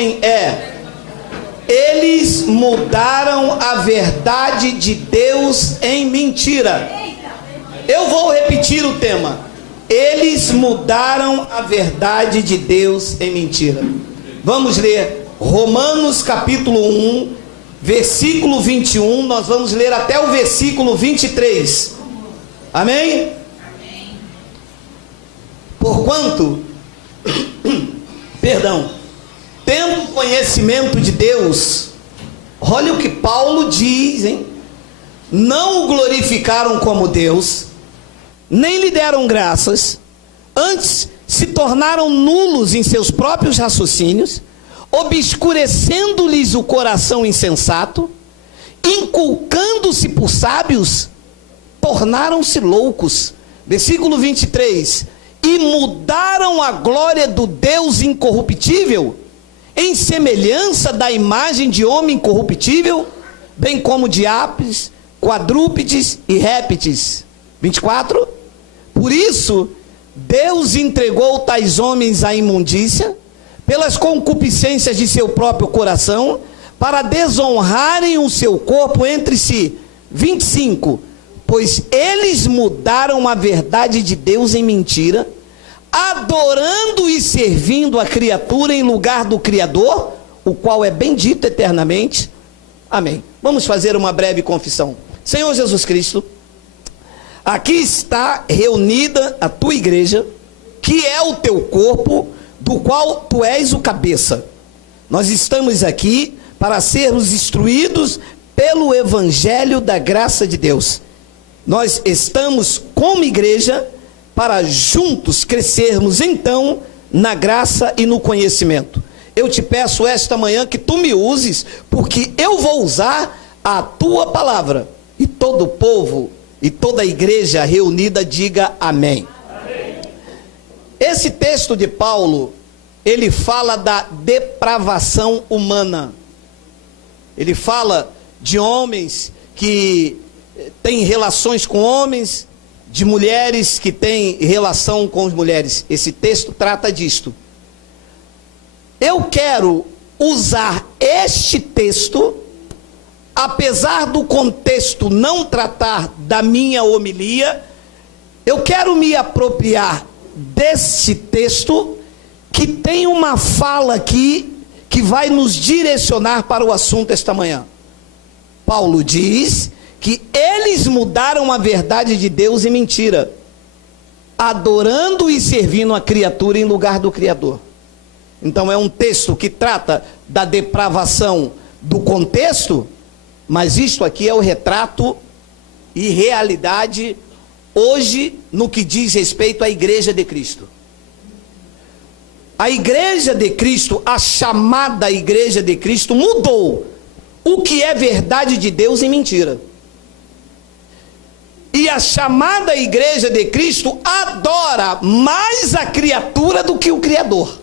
é: eles mudaram a verdade de Deus em mentira. Eu vou repetir o tema: eles mudaram a verdade de Deus em mentira. Vamos ler Romanos capítulo 1, versículo 21. Nós vamos ler até o versículo 23. Amém? Porquanto, tendo conhecimento de Deus, olha o que Paulo diz, hein? Não o glorificaram como Deus, nem lhe deram graças, antes se tornaram nulos em seus próprios raciocínios, obscurecendo-lhes o coração insensato, inculcando-se por sábios, tornaram-se loucos. Versículo 23: e mudaram a glória do Deus incorruptível em semelhança da imagem de homem incorruptível, bem como de aves, quadrúpedes e répteis. 24: por isso Deus entregou tais homens à imundícia pelas concupiscências de seu próprio coração, para desonrarem o seu corpo entre si. 25: pois eles mudaram a verdade de Deus em mentira, adorando e servindo a criatura em lugar do Criador, o qual é bendito eternamente. Amém. Vamos fazer uma breve confissão. Senhor Jesus Cristo, aqui está reunida a tua igreja, que é o teu corpo, do qual tu és o cabeça. Nós estamos aqui para sermos instruídos pelo evangelho da graça de Deus. Nós estamos como igreja para juntos crescermos então na graça e no conhecimento. Eu te peço esta manhã que tu me uses, porque eu vou usar a tua palavra. E todo o povo e toda a igreja reunida diga amém. Amém. Esse texto de Paulo, ele fala da depravação humana. Ele fala de homens que têm relações com homens, de mulheres que têm relação com as mulheres. Esse texto trata disto. Eu quero usar este texto, apesar do contexto não tratar da minha homilia, eu quero me apropriar desse texto, que tem uma fala aqui, que vai nos direcionar para o assunto esta manhã. Paulo diz que eles mudaram a verdade de Deus em mentira, adorando e servindo a criatura em lugar do Criador. Então é um texto que trata da depravação do contexto, mas isto aqui é o retrato e realidade hoje no que diz respeito à igreja de Cristo. A igreja de Cristo, a chamada igreja de Cristo, mudou o que é verdade de Deus em mentira. E a chamada igreja de Cristo adora mais a criatura do que o Criador.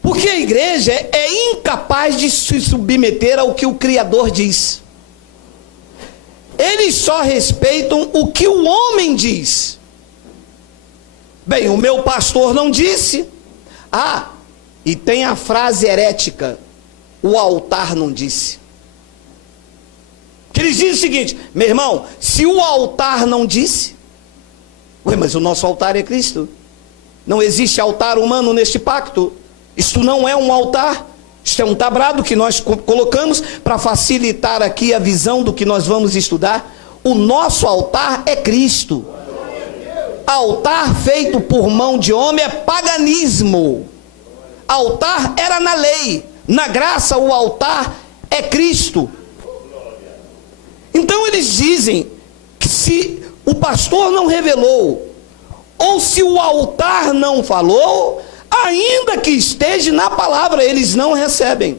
Porque a igreja é incapaz de se submeter ao que o Criador diz. Eles só respeitam o que o homem diz. Bem, o meu pastor não disse. Ah, e tem a frase herética: o altar não disse. Que eles dizem o seguinte: meu irmão, se o altar não disse, mas o nosso altar é Cristo. Não existe altar humano neste pacto. Isto não é um altar, isto é um tabrado que nós colocamos para facilitar aqui a visão do que nós vamos estudar. O nosso altar é Cristo. Altar feito por mão de homem é paganismo. Altar era na lei, na graça o altar é Cristo. Então eles dizem que se o pastor não revelou, ou se o altar não falou, ainda que esteja na palavra, eles não recebem.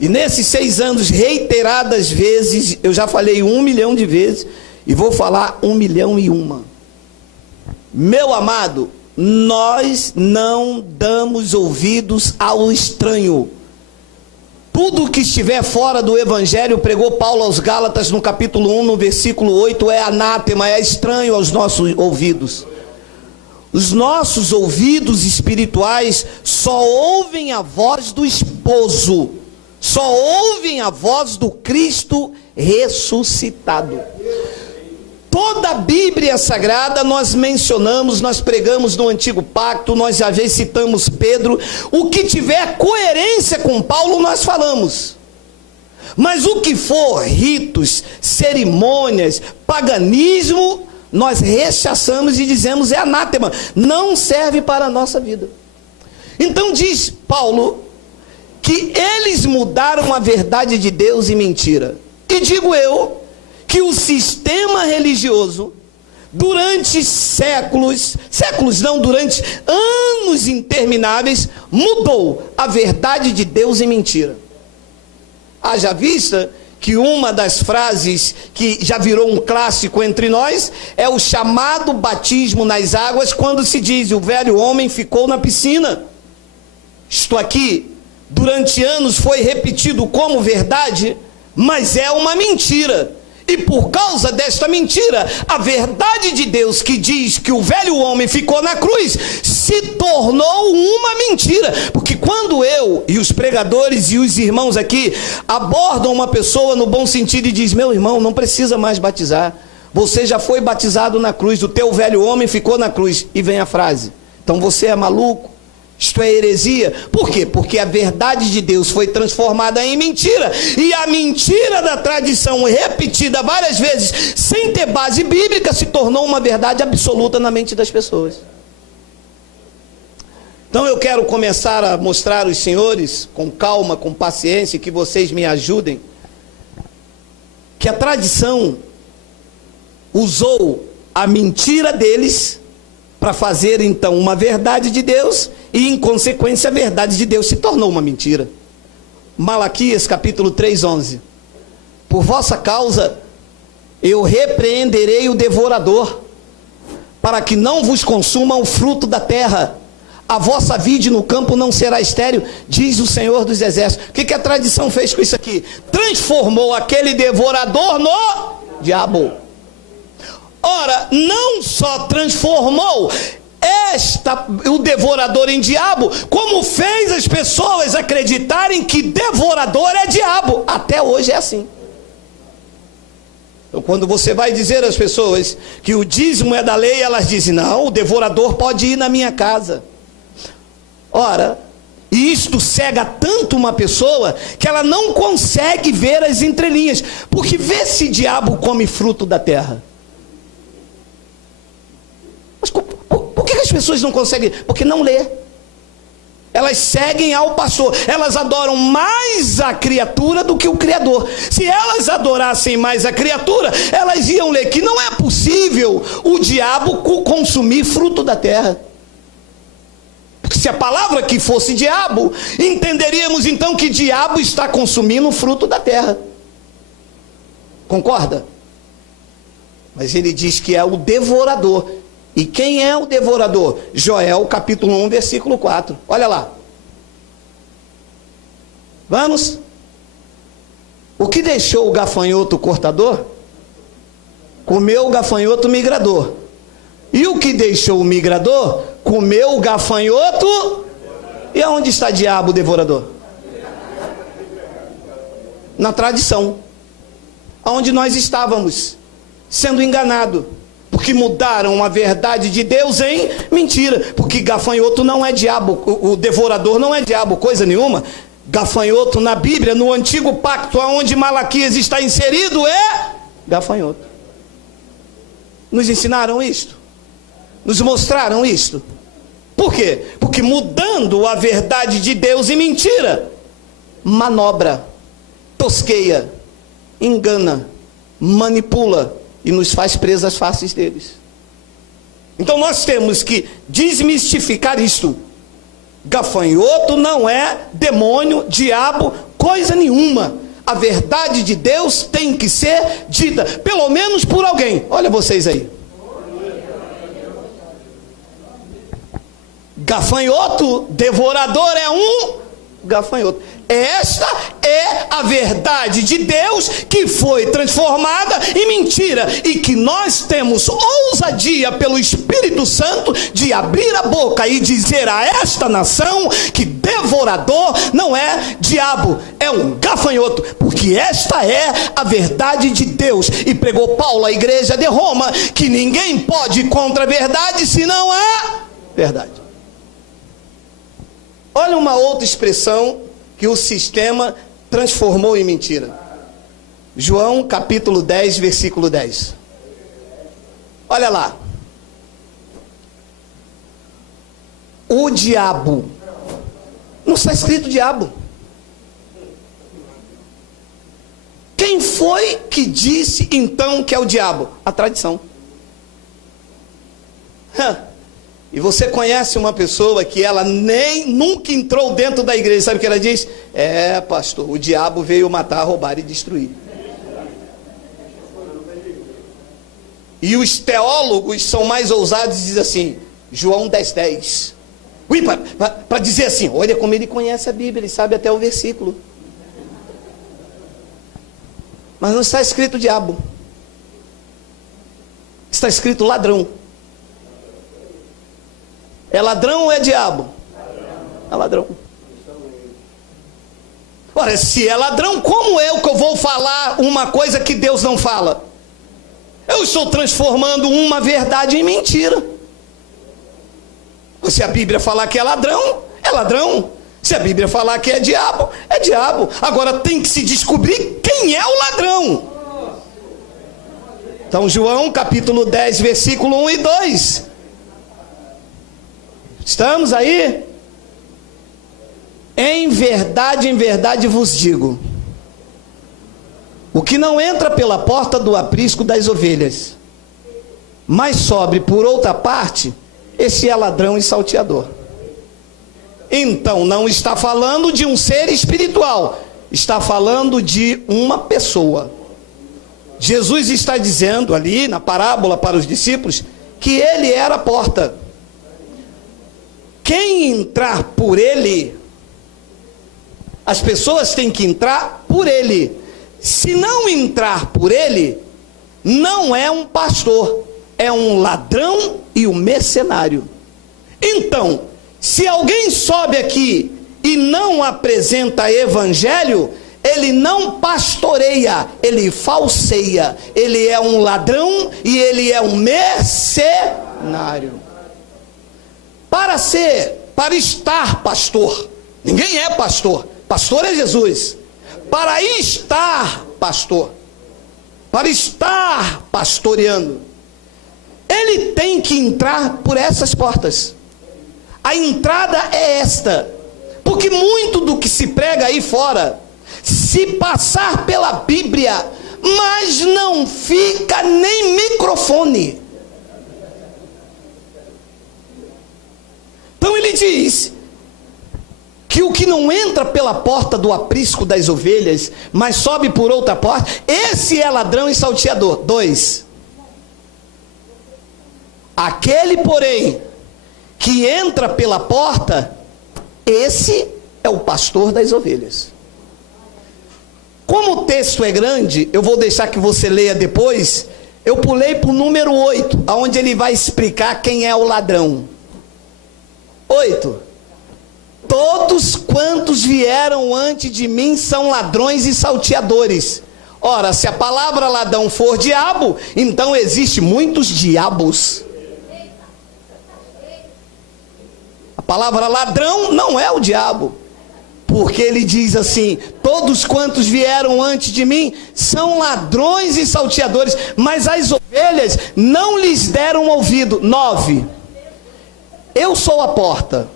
E nesses 6 anos, reiteradas vezes, eu já falei 1 milhão de vezes, e vou falar 1.000.001. Meu amado, nós não damos ouvidos ao estranho. Tudo que estiver fora do evangelho, pregou Paulo aos Gálatas no capítulo 1, no versículo 8, é anátema, é estranho aos nossos ouvidos. Os nossos ouvidos espirituais só ouvem a voz do esposo, só ouvem a voz do Cristo ressuscitado. Toda a Bíblia Sagrada nós mencionamos, nós pregamos no Antigo Pacto, nós já citamos Pedro. O que tiver coerência com Paulo nós falamos. Mas o que for ritos, cerimônias, paganismo, nós rechaçamos e dizemos é anátema, não serve para a nossa vida. Então diz Paulo que eles mudaram a verdade de Deus em mentira. E digo eu que o sistema religioso, durante durante anos intermináveis, mudou a verdade de Deus em mentira. Haja vista que uma das frases que já virou um clássico entre nós é o chamado batismo nas águas, quando se diz o velho homem ficou na piscina. Isto aqui, durante anos foi repetido como verdade, mas é uma mentira. E por causa desta mentira, a verdade de Deus que diz que o velho homem ficou na cruz, se tornou uma mentira. Porque quando eu e os pregadores e os irmãos aqui abordam uma pessoa no bom sentido e diz: meu irmão, não precisa mais batizar, você já foi batizado na cruz, o teu velho homem ficou na cruz. E vem a frase: então você é maluco? Isto é heresia. Por quê? Porque a verdade de Deus foi transformada em mentira. E a mentira da tradição, repetida várias vezes, sem ter base bíblica, se tornou uma verdade absoluta na mente das pessoas. Então eu quero começar a mostrar aos senhores, com calma, com paciência, que vocês me ajudem, que a tradição usou a mentira deles para fazer então uma verdade de Deus, e em consequência a verdade de Deus se tornou uma mentira. Malaquias capítulo 3:11: por vossa causa eu repreenderei o devorador, para que não vos consuma o fruto da terra, a vossa vide no campo não será estéril, diz o Senhor dos Exércitos. O que a tradição fez com isso aqui? Transformou aquele devorador no diabo. Ora, não só transformou o devorador em diabo, como fez as pessoas acreditarem que devorador é diabo. Até hoje é assim. Então, quando você vai dizer às pessoas que o dízimo é da lei, elas dizem: não, o devorador pode ir na minha casa. Ora, e isto cega tanto uma pessoa que ela não consegue ver as entrelinhas. Porque vê se diabo come fruto da terra. Mas por que as pessoas não conseguem? Porque não lê. Elas seguem ao pastor. Elas adoram mais a criatura do que o Criador. Se elas adorassem mais a criatura, elas iam ler que não é possível o diabo consumir fruto da terra. Porque se a palavra que fosse diabo, entenderíamos então que diabo está consumindo o fruto da terra. Concorda? Mas ele diz que é o devorador. E quem é o devorador? Joel capítulo 1, versículo 4. Olha lá. Vamos? O que deixou o gafanhoto cortador? Comeu o gafanhoto migrador. E o que deixou o migrador? Comeu o gafanhoto. E aonde está diabo, o devorador? Na tradição. Aonde nós estávamos sendo enganados. Porque mudaram a verdade de Deus em mentira. Porque gafanhoto não é diabo, o devorador não é diabo, coisa nenhuma. Gafanhoto na Bíblia, no Antigo Pacto, onde Malaquias está inserido, é gafanhoto. Nos ensinaram isto. Nos mostraram isto. Por quê? Porque mudando a verdade de Deus em mentira, manobra, tosqueia, engana, manipula e nos faz presas fáceis deles. Então nós temos que desmistificar isto. Gafanhoto não é demônio, diabo, coisa nenhuma. A verdade de Deus tem que ser dita, pelo menos por alguém. Olha vocês aí. Gafanhoto, devorador é um gafanhoto. Esta é a verdade de Deus que foi transformada em mentira e que nós temos ousadia pelo Espírito Santo de abrir a boca e dizer a esta nação que devorador não é diabo, é um gafanhoto, porque esta é a verdade de Deus. E pregou Paulo à igreja de Roma que ninguém pode ir contra a verdade senão a verdade. Olha uma outra expressão que o sistema transformou em mentira. João capítulo 10, versículo 10. Olha lá. O diabo. Não está escrito diabo. Quem foi que disse então que é o diabo? A tradição. E você conhece uma pessoa que ela nunca entrou dentro da igreja, sabe o que ela diz? É, pastor, o diabo veio matar, roubar e destruir. E os teólogos são mais ousados e dizem assim, João 10:10. Para dizer assim, olha como ele conhece a Bíblia, ele sabe até o versículo. Mas não está escrito diabo. Está escrito ladrão. É ladrão ou é diabo? É ladrão. Ora, se é ladrão, como eu que eu vou falar uma coisa que Deus não fala? Eu estou transformando uma verdade em mentira. Se a Bíblia falar que é ladrão, é ladrão. Se a Bíblia falar que é diabo, é diabo. Agora tem que se descobrir quem é o ladrão. Então João capítulo 10, versículo 1 e 2. Estamos aí? Em verdade vos digo, o que não entra pela porta do aprisco das ovelhas, mas sobe por outra parte, esse é ladrão e salteador. Então não está falando de um ser espiritual, está falando de uma pessoa. Jesus está dizendo ali na parábola para os discípulos que ele era a porta. Quem entrar por ele, as pessoas têm que entrar por ele. Se não entrar por ele, não é um pastor, é um ladrão e um mercenário. Então, se alguém sobe aqui e não apresenta evangelho, ele não pastoreia, ele falseia, ele é um ladrão e ele é um mercenário. Para estar pastor, ninguém é pastor, pastor é Jesus. Para estar pastor, para estar pastoreando, ele tem que entrar por essas portas. A entrada é esta, porque muito do que se prega aí fora, se passar pela Bíblia, mas não fica nem microfone. Então ele diz que o que não entra pela porta do aprisco das ovelhas, mas sobe por outra porta, esse é ladrão e salteador. 2. Aquele, porém, que entra pela porta, esse é o pastor das ovelhas. Como o texto é grande, eu vou deixar que você leia depois. Eu pulei para o número 8, onde ele vai explicar quem é o ladrão. 8. Todos quantos vieram antes de mim são ladrões e salteadores. Ora, se a palavra ladrão for diabo, então existe muitos diabos. A palavra ladrão não é o diabo, porque ele diz assim, todos quantos vieram antes de mim são ladrões e salteadores, mas as ovelhas não lhes deram ouvido. 9. Eu sou a porta.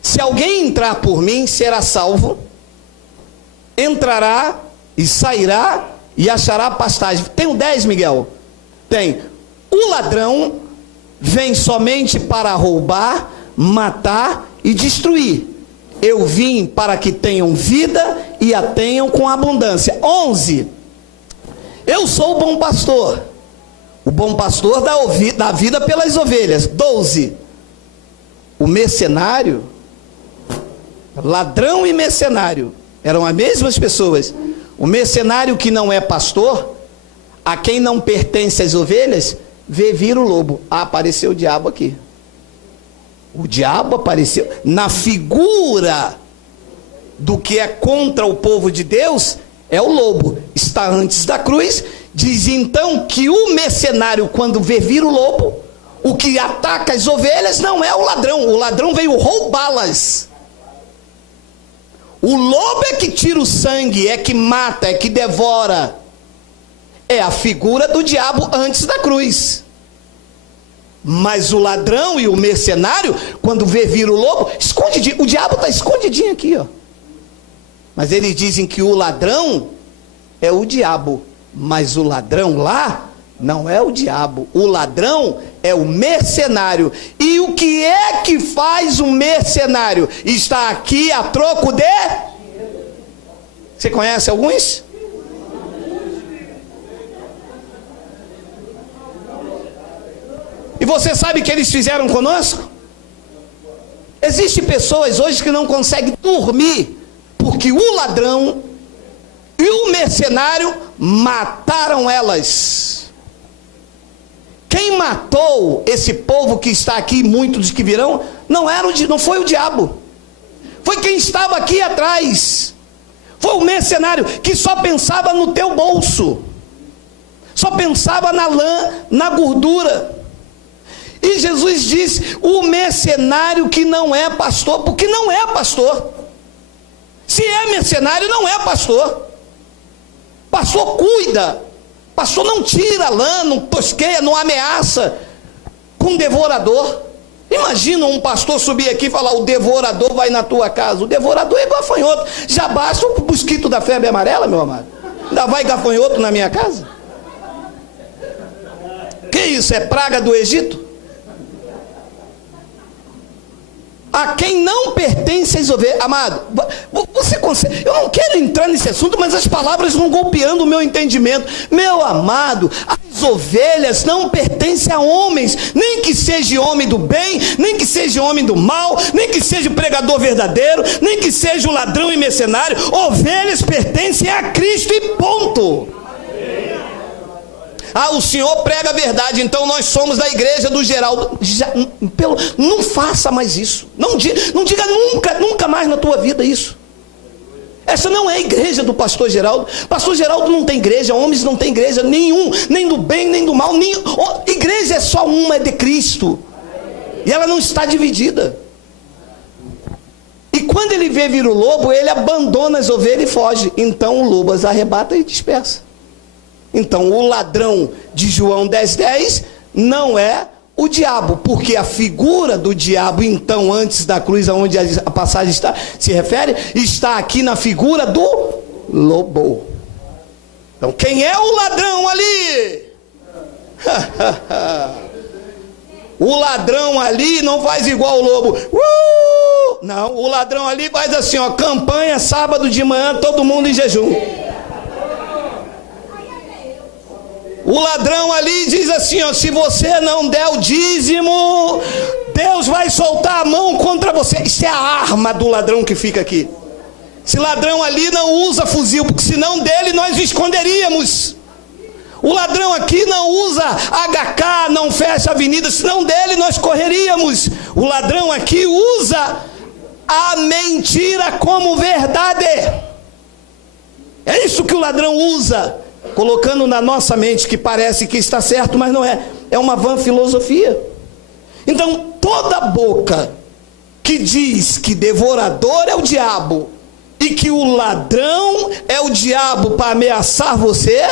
Se alguém entrar por mim, será salvo, entrará e sairá e achará pastagem. Tenho 10, Miguel? Tem. O ladrão vem somente para roubar, matar e destruir. Eu vim para que tenham vida e a tenham com abundância. 11. Eu sou o bom pastor. O bom pastor dá vida pelas ovelhas. 12. O mercenário Ladrão e mercenário eram as mesmas pessoas. O mercenário que não é pastor, a quem não pertence as ovelhas, vê vir o lobo. Ah, apareceu o diabo aqui. O diabo apareceu na figura do que é contra o povo de Deus, é o lobo. Está antes da cruz. Diz então que o mercenário, quando vê vir o lobo, o que ataca as ovelhas não é o ladrão. O ladrão veio roubá-las. O lobo é que tira o sangue, é que mata, é que devora. É a figura do diabo antes da cruz. Mas o ladrão e o mercenário, quando vê vir o lobo, escondidinho. O diabo está escondidinho aqui, ó. Mas eles dizem que o ladrão é o diabo. Mas o ladrão lá não é o diabo. O ladrão é o mercenário. E o que é que faz o mercenário? Está aqui a troco de... Você conhece alguns? E você sabe o que eles fizeram conosco? Existem pessoas hoje que não conseguem dormir, porque o ladrão e o mercenário mataram elas. Quem matou esse povo que está aqui, muitos que virão, não foi o diabo. Foi quem estava aqui atrás. Foi o mercenário que só pensava no teu bolso. Só pensava na lã, na gordura. E Jesus disse, o mercenário que não é pastor, porque não é pastor. Se é mercenário, não é pastor. Pastor cuida. Pastor não tira lã, não tosqueia, não ameaça com devorador. Imagina um pastor subir aqui e falar, o devorador vai na tua casa. O devorador é gafanhoto. Já basta o mosquito da febre amarela, meu amado. Ainda vai gafanhoto na minha casa? Que isso, é praga do Egito? A quem não pertence as ovelhas. Amado, você consegue... Eu não quero entrar nesse assunto, mas as palavras vão golpeando o meu entendimento. Meu amado, as ovelhas não pertencem a homens, nem que seja homem do bem, nem que seja homem do mal, nem que seja pregador verdadeiro, nem que seja o ladrão e mercenário. Ovelhas pertencem a Cristo e ponto. Ah, o senhor prega a verdade, então nós somos da igreja do Geraldo. Não faça mais isso. Não diga nunca mais na tua vida isso. Essa não é a igreja do pastor Geraldo. Pastor Geraldo não tem igreja, homens não tem igreja nenhum, nem do bem, nem do mal. Igreja é só uma, é de Cristo. E ela não está dividida. E quando ele vê vir o lobo, ele abandona as ovelhas e foge. Então o lobo as arrebata e dispersa. Então o ladrão de João 10:10 não é o diabo, porque a figura do diabo, então, antes da cruz, aonde a passagem se refere, está aqui na figura do lobo. Então quem é o ladrão ali? O ladrão ali não faz igual o lobo. Não, o ladrão ali faz assim, ó, campanha sábado de manhã, todo mundo em jejum. O ladrão ali diz assim, ó, se você não der o dízimo, Deus vai soltar a mão contra você. Isso é a arma do ladrão que fica aqui. Esse ladrão ali não usa fuzil, porque senão dele nós esconderíamos. O ladrão aqui não usa HK, não fecha a avenida, senão dele nós correríamos. O ladrão aqui usa a mentira como verdade. É isso que o ladrão usa, colocando na nossa mente que parece que está certo, mas não é. É uma vã filosofia. Então, toda boca que diz que devorador é o diabo e que o ladrão é o diabo para ameaçar você,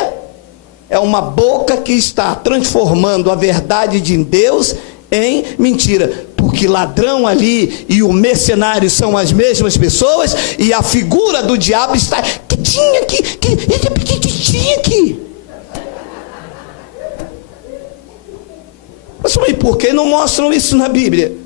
é uma boca que está transformando a verdade de Deus em mentira. Porque ladrão ali e o mercenário são as mesmas pessoas, e a figura do diabo está quietinha aqui, quietinha aqui. Mas por que não mostram isso na Bíblia?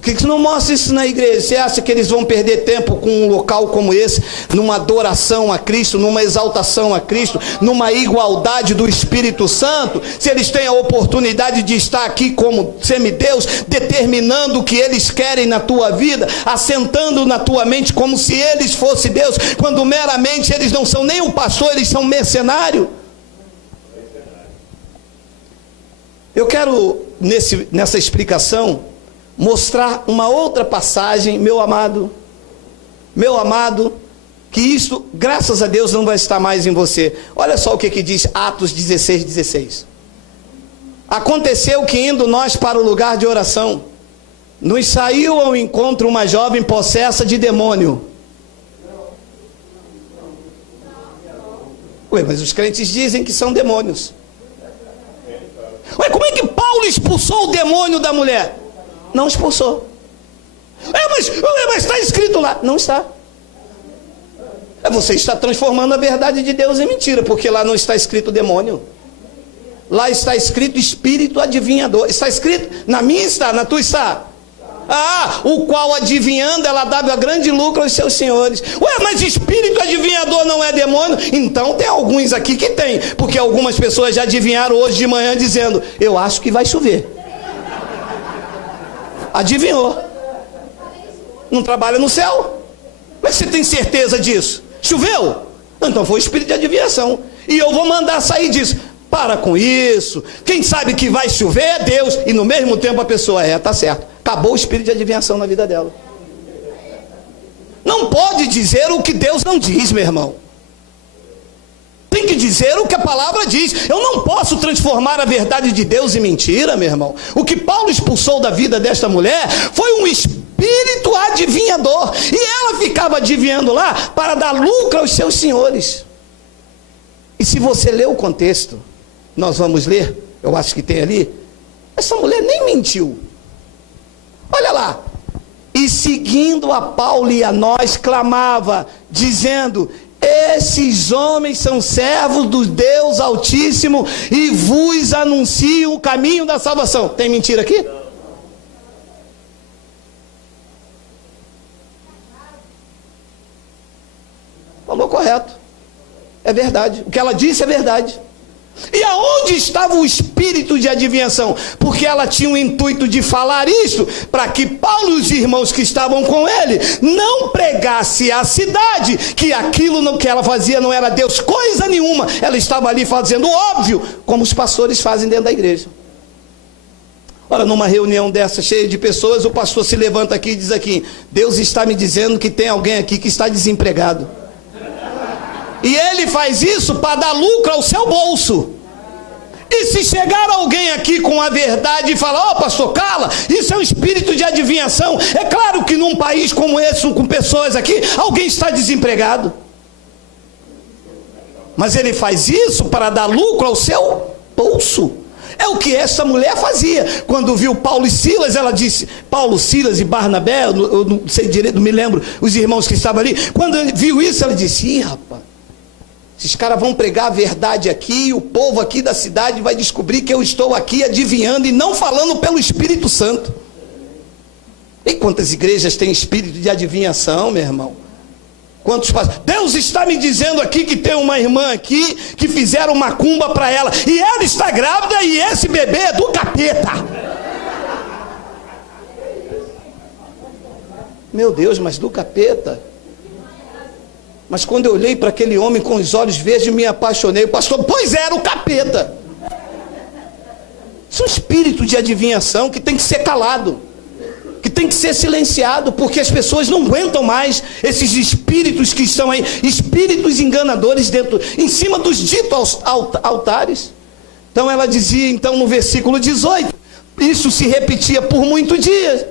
Por que não mostra isso na igreja? Você acha que eles vão perder tempo com um local como esse, numa adoração a Cristo, numa exaltação a Cristo, numa igualdade do Espírito Santo, se eles têm a oportunidade de estar aqui como semideus, determinando o que eles querem na tua vida, assentando na tua mente como se eles fossem Deus, quando meramente eles não são nem um pastor, eles são mercenário? Eu quero, nessa explicação, mostrar uma outra passagem, meu amado, que isso, graças a Deus, não vai estar mais em você. Olha só o que diz Atos 16:16. Aconteceu que, indo nós para o lugar de oração, nos saiu ao encontro uma jovem possessa de demônio. Ué, mas os crentes dizem que são demônios. Ué, como é que Paulo expulsou o demônio da mulher? Não expulsou. Mas está escrito lá. Não está. Você está transformando a verdade de Deus em mentira, porque lá não está escrito demônio. Lá está escrito espírito adivinhador. Está escrito? Na minha está, na tua está. O qual adivinhando ela dava grande lucro aos seus senhores. Ué, mas espírito adivinhador não é demônio? Então tem alguns aqui que tem, porque algumas pessoas já adivinharam hoje de manhã dizendo: eu acho que vai chover. Adivinhou. Não trabalha no céu? Mas você tem certeza disso? Choveu? Então foi o espírito de adivinhação. E eu vou mandar sair disso. Para com isso. Quem sabe que vai chover é Deus. E no mesmo tempo a pessoa tá certo. Acabou o espírito de adivinhação na vida dela. Não pode dizer o que Deus não diz, meu irmão. Tem que dizer o que a palavra diz. Eu não posso transformar a verdade de Deus em mentira, meu irmão. O que Paulo expulsou da vida desta mulher foi um espírito adivinhador. E ela ficava adivinhando lá para dar lucro aos seus senhores. E se você ler o contexto, nós vamos ler, eu acho que tem ali, essa mulher nem mentiu. Olha lá. E seguindo a Paulo e a nós, clamava, dizendo: esses homens são servos do Deus Altíssimo e vos anunciam o caminho da salvação. Tem mentira aqui? Falou correto. É verdade. O que ela disse é verdade. E aonde estava o espírito de adivinhação? Porque ela tinha o intuito de falar isso, para que Paulo e os irmãos que estavam com ele não pregasse à cidade que aquilo que ela fazia não era Deus coisa nenhuma. Ela estava ali fazendo óbvio, como os pastores fazem dentro da igreja. Ora, numa reunião dessa cheia de pessoas, o pastor se levanta aqui e diz aqui: Deus está me dizendo que tem alguém aqui que está desempregado. E ele faz isso para dar lucro ao seu bolso. E se chegar alguém aqui com a verdade e falar: pastor, cala, isso é um espírito de adivinhação. É claro que num país como esse, com pessoas aqui, alguém está desempregado. Mas ele faz isso para dar lucro ao seu bolso. É o que essa mulher fazia. Quando viu Paulo e Silas, ela disse, Paulo, Silas e Barnabé, eu não sei direito, não me lembro, os irmãos que estavam ali. Quando viu isso, ela disse: rapaz, esses caras vão pregar a verdade aqui, e o povo aqui da cidade vai descobrir que eu estou aqui adivinhando e não falando pelo Espírito Santo. E quantas igrejas têm espírito de adivinhação, meu irmão? Quantos pastores? Deus está me dizendo aqui que tem uma irmã aqui que fizeram macumba para ela, e ela está grávida, e esse bebê é do capeta. Meu Deus, mas do capeta? Mas quando eu olhei para aquele homem com os olhos verdes, me apaixonei. O pastor: pois era o capeta. Isso é um espírito de adivinhação que tem que ser calado, que tem que ser silenciado, porque as pessoas não aguentam mais esses espíritos que estão aí, espíritos enganadores em cima dos ditos altares. Então ela dizia, então, no versículo 18, isso se repetia por muitos dias.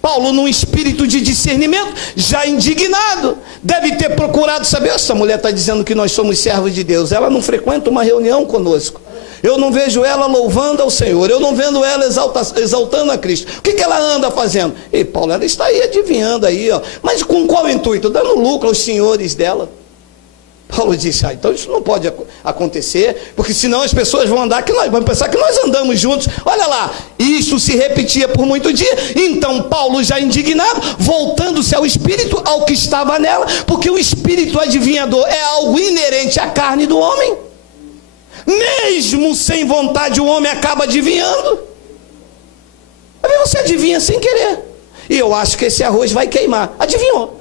Paulo, num espírito de discernimento, já indignado, deve ter procurado saber: essa mulher está dizendo que nós somos servos de Deus, ela não frequenta uma reunião conosco, eu não vejo ela louvando ao Senhor, eu não vendo ela exaltando a Cristo, o que ela anda fazendo? E Paulo, ela está aí adivinhando aí, mas com qual intuito? Dando lucro aos senhores dela. Paulo disse, então isso não pode acontecer, porque senão as pessoas vão pensar que nós andamos juntos. Olha lá, isso se repetia por muito dia. Então Paulo, já indignado, voltando-se ao espírito, ao que estava nela, porque o espírito adivinhador é algo inerente à carne do homem. Mesmo sem vontade, o homem acaba adivinhando. Às vezes você adivinha sem querer. E eu acho que esse arroz vai queimar. Adivinhou.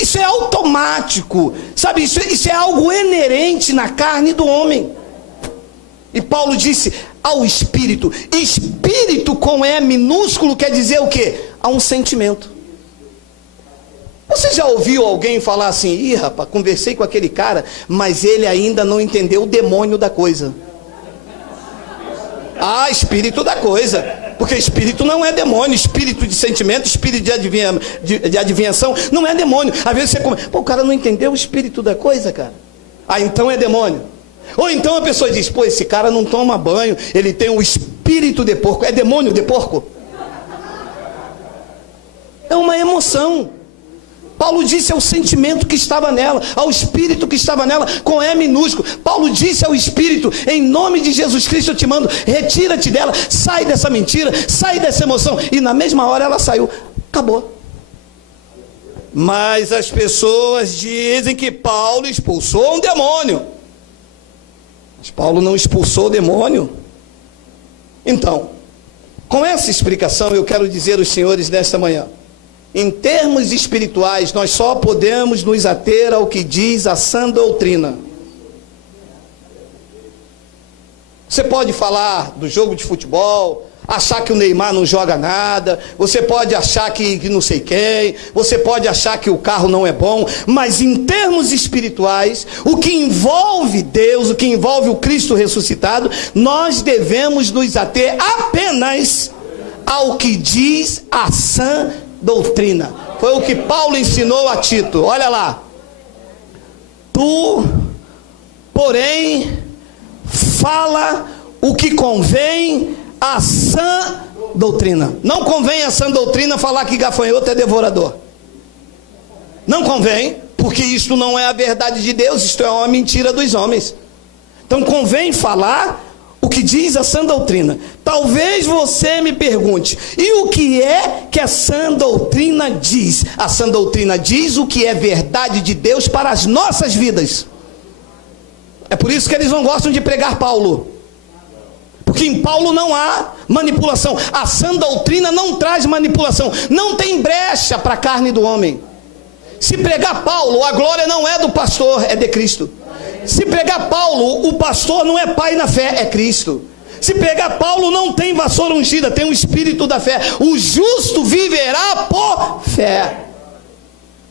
Isso é automático, sabe? Isso é algo inerente na carne do homem. E Paulo disse ao espírito. Espírito com E minúsculo quer dizer o quê? Há um sentimento. Você já ouviu alguém falar assim, ih rapaz, conversei com aquele cara, mas ele ainda não entendeu o demônio da coisa. Ah, espírito da coisa. Porque espírito não é demônio. Espírito de sentimento, espírito de adivinhação não é demônio. Às vezes você come, o cara não entendeu o espírito da coisa, cara. Ah, então é demônio. Ou então a pessoa diz, esse cara não toma banho, ele tem um espírito de porco. É demônio de porco? É uma emoção. Paulo disse ao sentimento que estava nela, ao espírito que estava nela, com E minúsculo. Paulo disse ao espírito, em nome de Jesus Cristo eu te mando, retira-te dela, sai dessa mentira, sai dessa emoção. E na mesma hora ela saiu, acabou. Mas as pessoas dizem que Paulo expulsou um demônio. Mas Paulo não expulsou o demônio. Então, com essa explicação eu quero dizer aos senhores nesta manhã, em termos espirituais, nós só podemos nos ater ao que diz a sã doutrina. Você pode falar do jogo de futebol, achar que o Neymar não joga nada, você pode achar que não sei quem, você pode achar que o carro não é bom, mas em termos espirituais, o que envolve Deus, o que envolve o Cristo ressuscitado, nós devemos nos ater apenas ao que diz a sã doutrina. Foi o que Paulo ensinou a Tito. Olha lá. Tu, porém, fala o que convém à sã doutrina. Não convém à sã doutrina falar que gafanhoto é devorador. Não convém, porque isto não é a verdade de Deus, isto é uma mentira dos homens. Então convém falar o que diz a sã doutrina. Talvez você me pergunte, e o que é que a sã doutrina diz? A sã doutrina diz o que é verdade de Deus para as nossas vidas. É por isso que eles não gostam de pregar Paulo, porque em Paulo não há manipulação. A sã doutrina não traz manipulação, não tem brecha para a carne do homem. Se pregar Paulo, a glória não é do pastor, é de Cristo. Se pregar Paulo, o pastor não é pai na fé, é Cristo. Se pregar Paulo, não tem vassoura ungida, tem o espírito da fé. O justo viverá por fé.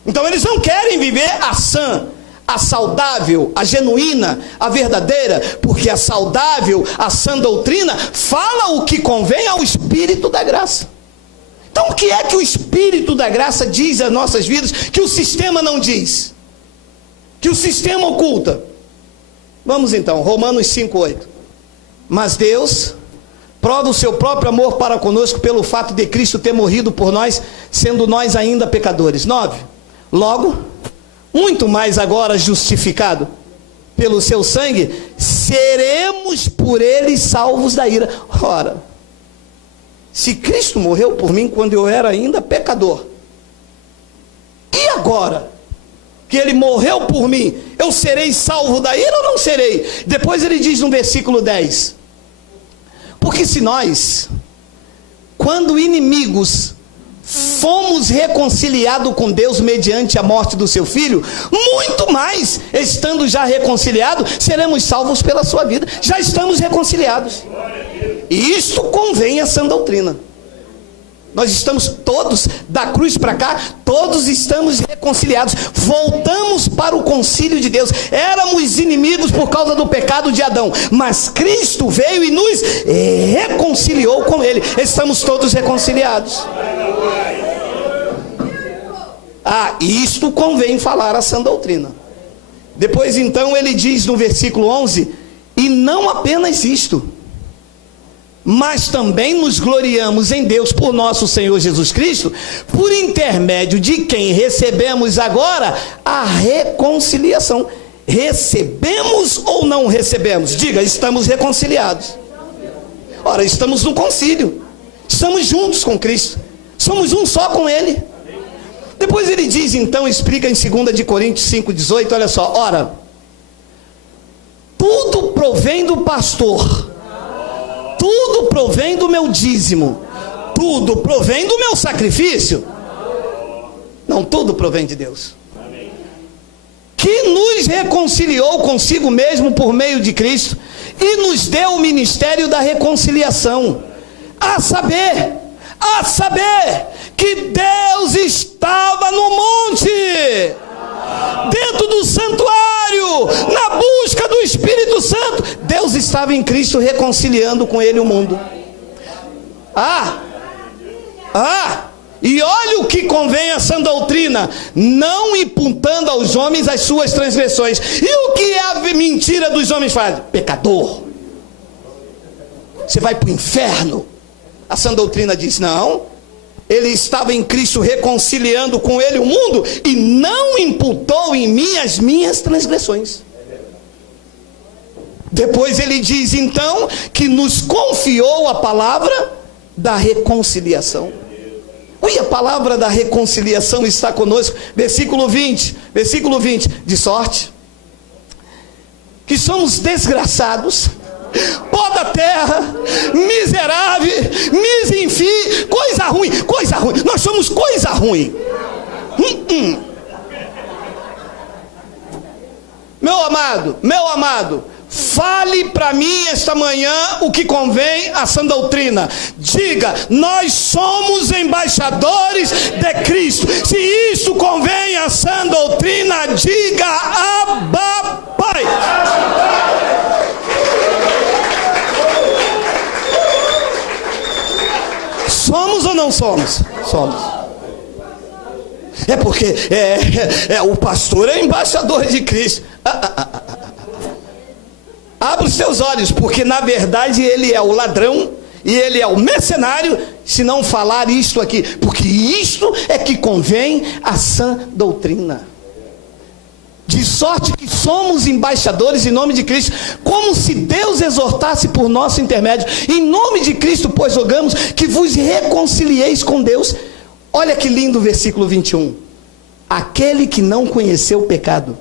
Então eles não querem viver a sã, a saudável, a genuína, a verdadeira, porque a saudável, a sã doutrina fala o que convém ao espírito da graça. Então o que é que o espírito da graça diz às nossas vidas que o sistema não diz, que o sistema oculta? Vamos então, Romanos 5:8. Mas Deus prova o seu próprio amor para conosco pelo fato de Cristo ter morrido por nós, sendo nós ainda pecadores. 9. Logo, muito mais agora justificado pelo seu sangue, seremos por ele salvos da ira. Ora, se Cristo morreu por mim quando eu era ainda pecador, e agora que ele morreu por mim, eu serei salvo da ira ou não serei? Depois ele diz no versículo 10, porque se nós, quando inimigos, fomos reconciliados com Deus mediante a morte do seu filho, muito mais, estando já reconciliados, seremos salvos pela sua vida. Já estamos reconciliados, e isto convém à sã doutrina. Nós estamos todos, da cruz para cá, todos estamos reconciliados, voltamos para o concílio de Deus. Éramos inimigos por causa do pecado de Adão, mas Cristo veio e nos reconciliou com ele. Estamos todos reconciliados. Isto convém falar a sã doutrina. Depois então ele diz no versículo 11, e não apenas isto, mas também nos gloriamos em Deus por nosso Senhor Jesus Cristo, por intermédio de quem recebemos agora a reconciliação. Recebemos ou não recebemos? Diga, estamos reconciliados. Ora, estamos no concílio, estamos juntos com Cristo, somos um só com Ele. Depois ele diz, então, explica em 2 de Coríntios 5,18, olha só, ora, tudo provém do pastor, tudo provém do meu dízimo, tudo provém do meu sacrifício. Não, tudo provém de Deus, que nos reconciliou consigo mesmo por meio de Cristo, e nos deu o ministério da reconciliação, a saber, que Deus estava no monte, dentro do santuário, na busca do Espírito Santo. Deus estava em Cristo reconciliando com Ele o mundo. E olha o que convém a sã doutrina, não imputando aos homens as suas transgressões. E o que é a mentira dos homens fazem? Pecador, você vai para o inferno. A sã doutrina diz, não, Ele estava em Cristo reconciliando com Ele o mundo, e não imputou em mim as minhas transgressões. Depois ele diz então que nos confiou a palavra da reconciliação. E a palavra da reconciliação está conosco. Versículo 20, de sorte que somos desgraçados, pó da terra, miserável, misinfim, coisa ruim, nós somos coisa ruim. Meu amado, fale para mim esta manhã o que convém à sã doutrina. Diga, nós somos embaixadores de Cristo. Se isso convém à sã doutrina, diga Abba, Pai. Somos ou não somos? Somos. É porque o pastor é embaixador de Cristo. Abra os seus olhos, porque na verdade ele é o ladrão e ele é o mercenário, se não falar isto aqui, porque isto é que convém à sã doutrina. De sorte que somos embaixadores em nome de Cristo, como se Deus exortasse por nosso intermédio. Em nome de Cristo, pois rogamos que vos reconcilieis com Deus. Olha que lindo o versículo 21. Aquele que não conheceu o pecado,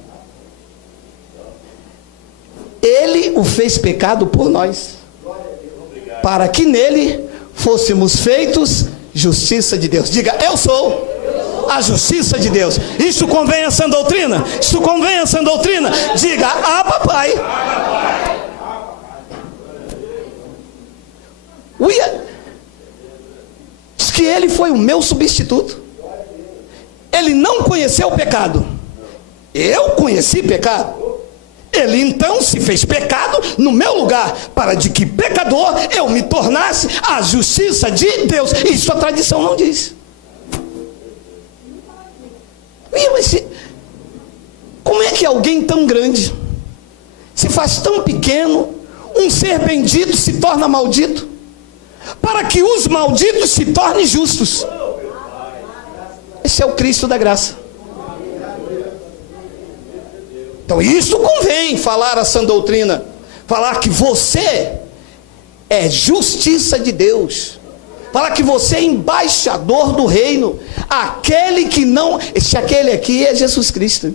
Ele o fez pecado por nós, para que nele fôssemos feitos justiça de Deus. Diga, eu sou a justiça de Deus. Isso convém a sã doutrina? Isso convém a sã doutrina? Diga, papai. Diz que Ele foi o meu substituto. Ele não conheceu o pecado, eu conheci pecado. Ele então se fez pecado no meu lugar, para de que pecador eu me tornasse a justiça de Deus. Isso a tradição não diz. Mas como é que alguém tão grande se faz tão pequeno? Um ser bendito se torna maldito, para que os malditos se tornem justos. Esse é o Cristo da graça. Então isso convém falar a sã doutrina, falar que você é justiça de Deus, falar que você é embaixador do reino. Aquele que não, aquele aqui é Jesus Cristo.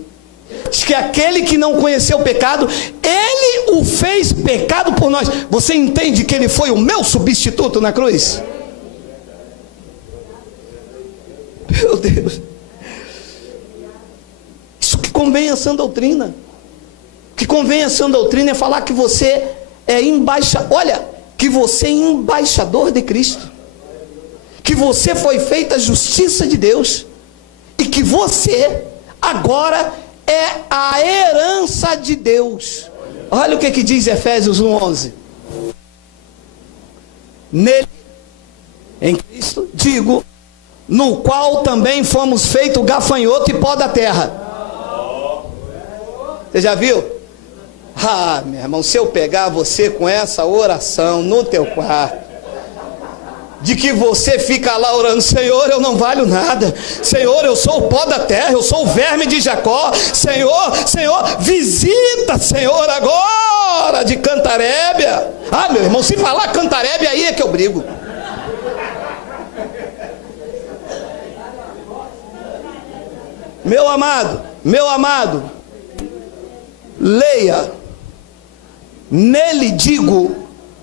Diz que aquele que não conheceu o pecado, Ele o fez pecado por nós. Você entende que Ele foi o meu substituto na cruz? Meu Deus, isso que convém a sã doutrina. O que convém a sã doutrina é falar que você é embaixador. Olha, que você é embaixador de Cristo, que você foi feita a justiça de Deus, e que você agora é a herança de Deus. Olha o que diz Efésios 1:11. Nele, em Cristo, digo, no qual também fomos feitos gafanhoto e pó da terra. Você já viu? Meu irmão, se eu pegar você com essa oração no teu quarto, de que você fica lá orando: Senhor, eu não valho nada, Senhor, eu sou o pó da terra, eu sou o verme de Jacó, Senhor, visita, Senhor, agora de Cantarébia. Ah, meu irmão, se falar Cantarébia, aí é que eu brigo. Meu amado, leia: nele digo,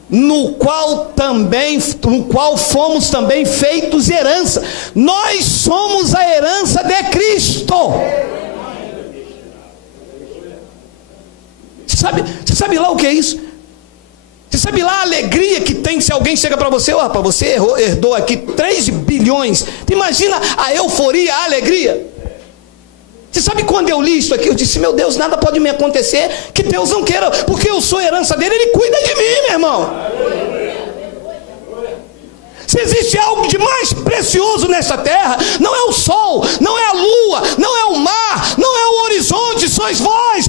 no qual fomos também feitos herança. Nós somos a herança de Cristo. Você sabe lá o que é isso? Você sabe lá a alegria que tem se alguém chega para você: ó, rapaz, você herdou aqui 3 bilhões. Imagina a euforia, a alegria. Você sabe quando eu li isso aqui, eu disse: meu Deus, nada pode me acontecer que Deus não queira, porque eu sou herança dele, ele cuida de mim, meu irmão. Se existe algo de mais precioso nesta terra, não é o sol, não é a lua, não é o mar, não é o horizonte, sois vós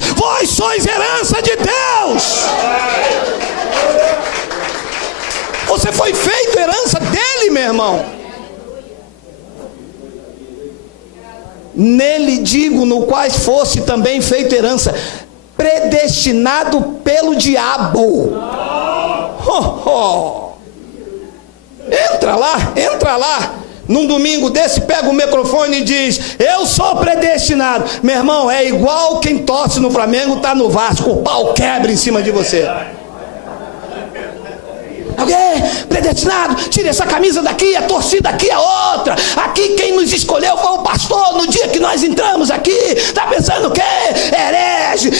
sois herança de Deus. Você foi feito herança dele, meu irmão. Nele digo, no qual fosse também feito herança, predestinado pelo diabo. Entra lá, num domingo desse, pega o microfone e diz: eu sou predestinado. Meu irmão, é igual quem torce no Flamengo, está no Vasco, o pau quebra em cima de você. Alguém predestinado, tira essa camisa daqui, a torcida aqui é outra. Aqui quem nos escolheu foi o pastor. No dia que nós entramos aqui, está pensando o quê? Herege,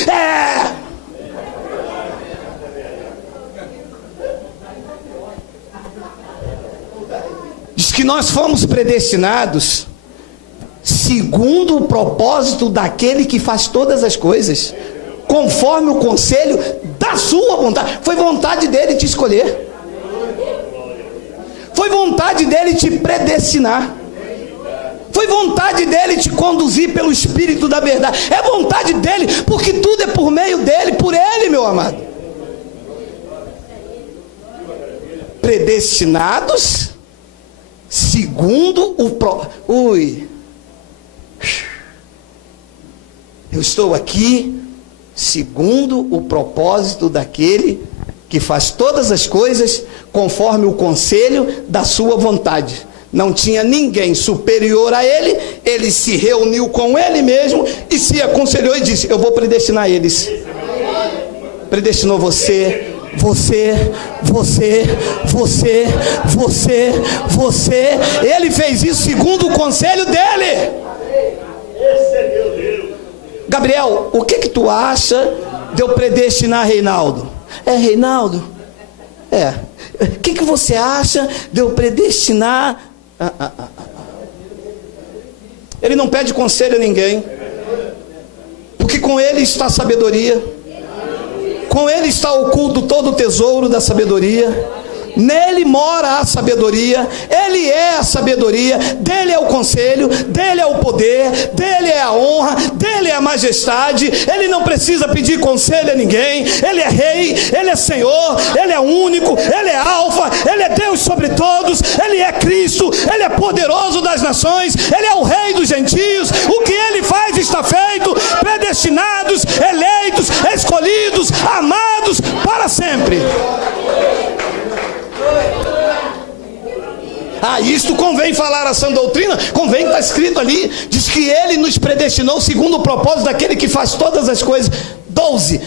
Diz que nós fomos predestinados segundo o propósito daquele que faz todas as coisas, conforme o conselho da sua vontade. Foi vontade dele te escolher. Foi vontade dele te predestinar. Foi vontade dele te conduzir pelo Espírito da verdade. É vontade dele, porque tudo é por meio dele, por ele, meu amado. Predestinados segundo eu estou aqui segundo o propósito daquele que faz todas as coisas conforme o conselho da sua vontade. Não tinha ninguém superior a ele, ele se reuniu com ele mesmo e se aconselhou e disse: eu vou predestinar eles. Predestinou você. Ele fez isso segundo o conselho dele. Gabriel, o que tu acha de eu predestinar Reinaldo? Reinaldo? O que você acha de eu predestinar? Ele não pede conselho a ninguém, porque com ele está a sabedoria, com ele está oculto todo o tesouro da sabedoria. Nele mora a sabedoria, ele é a sabedoria, dele é o conselho, dele é o poder, dele é a honra, dele é a majestade. Ele não precisa pedir conselho a ninguém. Ele é rei, ele é Senhor, ele é único, ele é alfa, ele é Deus sobre todos, ele é Cristo, ele é poderoso das nações, ele é o rei dos gentios. O que ele faz está feito. Predestinados, eleitos, escolhidos, amados para sempre. Isto convém falar a sã doutrina, convém, está escrito ali, diz que ele nos predestinou segundo o propósito daquele que faz todas as coisas. 12,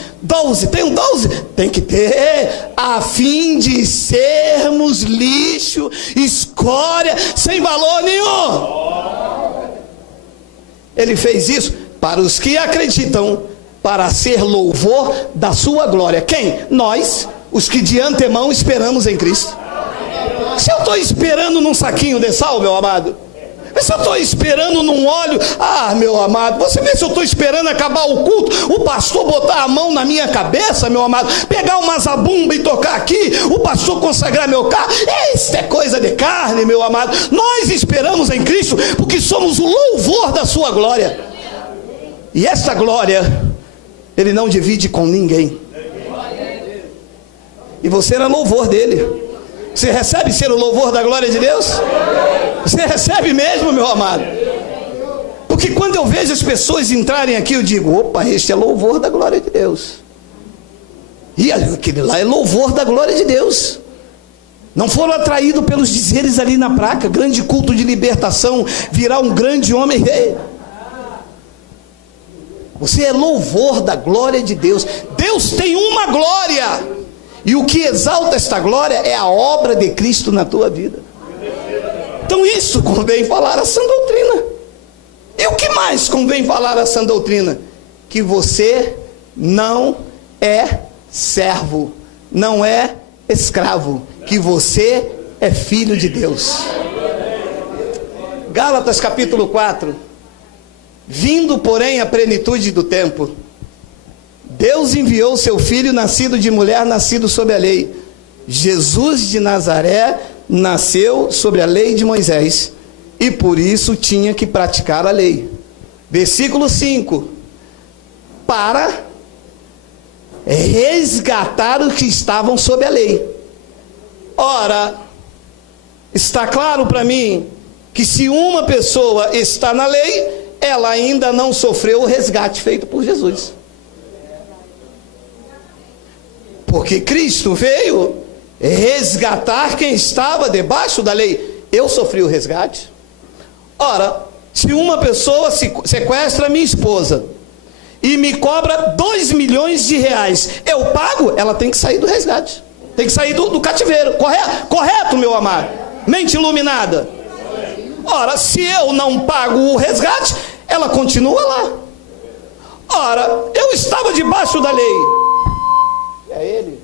tem um 12? Tem que ter, a fim de sermos lixo, escória, sem valor nenhum. Ele fez isso para os que acreditam, para ser louvor da sua glória. Quem? Nós, os que de antemão esperamos em Cristo. Se eu estou esperando num saquinho de sal, meu amado, se eu estou esperando num óleo, meu amado, você vê se eu estou esperando acabar o culto, o pastor botar a mão na minha cabeça, meu amado, pegar uma zabumba e tocar aqui, o pastor consagrar meu carro, isso é coisa de carne, meu amado. Nós esperamos em Cristo, porque somos o louvor da sua glória, e essa glória ele não divide com ninguém. E você era louvor dele. Você recebe ser o louvor da glória de Deus? Você recebe mesmo, meu amado? Porque quando eu vejo as pessoas entrarem aqui, eu digo, opa, este é louvor da glória de Deus. E aquele lá é louvor da glória de Deus. Não foram atraídos pelos dizeres ali na placa, grande culto de libertação, virá um grande homem rei. Você é louvor da glória de Deus. Deus tem uma glória, e o que exalta esta glória é a obra de Cristo na tua vida. Então isso convém falar a sã doutrina. E o que mais convém falar a sã doutrina? Que você não é servo, não é escravo, que você é filho de Deus. Gálatas capítulo 4. Vindo, porém, a plenitude do tempo, Deus enviou seu filho, nascido de mulher, nascido sob a lei. Jesus de Nazaré nasceu sobre a lei de Moisés, e por isso tinha que praticar a lei. Versículo 5. Para resgatar os que estavam sob a lei. Ora, está claro para mim que se uma pessoa está na lei, ela ainda não sofreu o resgate feito por Jesus. Porque Cristo veio resgatar quem estava debaixo da lei. Eu sofri o resgate. Ora, se uma pessoa sequestra minha esposa e me cobra 2 milhões de reais, eu pago? Ela tem que sair do resgate, tem que sair do cativeiro. Correto, meu amado? Mente iluminada. Ora, se eu não pago o resgate, ela continua lá. Ora, eu estava debaixo da lei. É ele.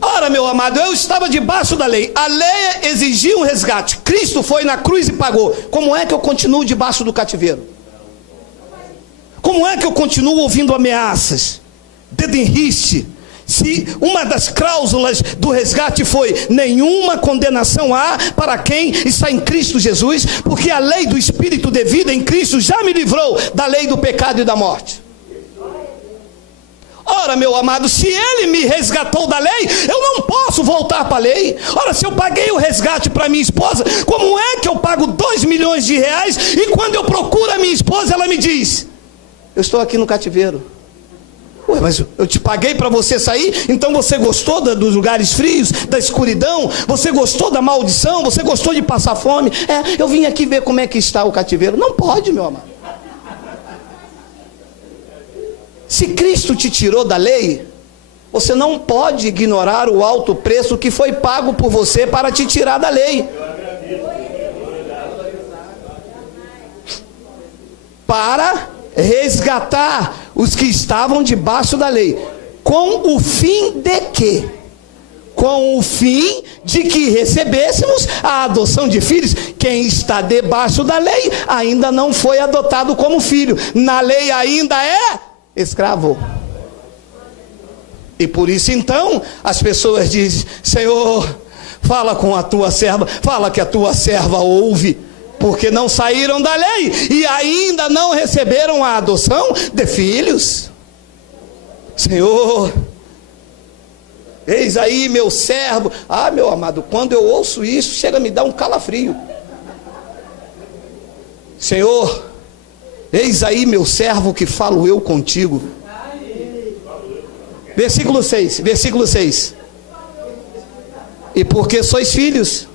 Ora, meu amado, eu estava debaixo da lei. A lei exigia um resgate. Cristo foi na cruz e pagou. Como é que eu continuo debaixo do cativeiro? Como é que eu continuo ouvindo ameaças, dedo em riste? Se uma das cláusulas do resgate foi nenhuma condenação há para quem está em Cristo Jesus, porque a lei do Espírito de vida em Cristo já me livrou da lei do pecado e da morte. Ora, meu amado, se ele me resgatou da lei, eu não posso voltar para a lei. Ora, se eu paguei o resgate para minha esposa, como é que eu pago 2 milhões de reais e quando eu procuro a minha esposa, ela me diz, eu estou aqui no cativeiro? Ué, mas eu te paguei para você sair, então você gostou dos lugares frios, da escuridão, você gostou da maldição, você gostou de passar fome? Eu vim aqui ver como é que está o cativeiro. Não pode, meu amado. Se Cristo te tirou da lei, você não pode ignorar o alto preço que foi pago por você para te tirar da lei. Para resgatar os que estavam debaixo da lei. Com o fim de quê? Com o fim de que recebêssemos a adoção de filhos. Quem está debaixo da lei ainda não foi adotado como filho. Na lei ainda é escravo. E por isso então as pessoas dizem, Senhor, fala com a tua serva, fala que a tua serva ouve, porque não saíram da lei e ainda não receberam a adoção de filhos. Senhor, eis aí meu servo. Ah, meu amado, quando eu ouço isso, chega a me dar um calafrio. Senhor, eis aí meu servo que falo eu contigo. Versículo 6. E porque sois filhos,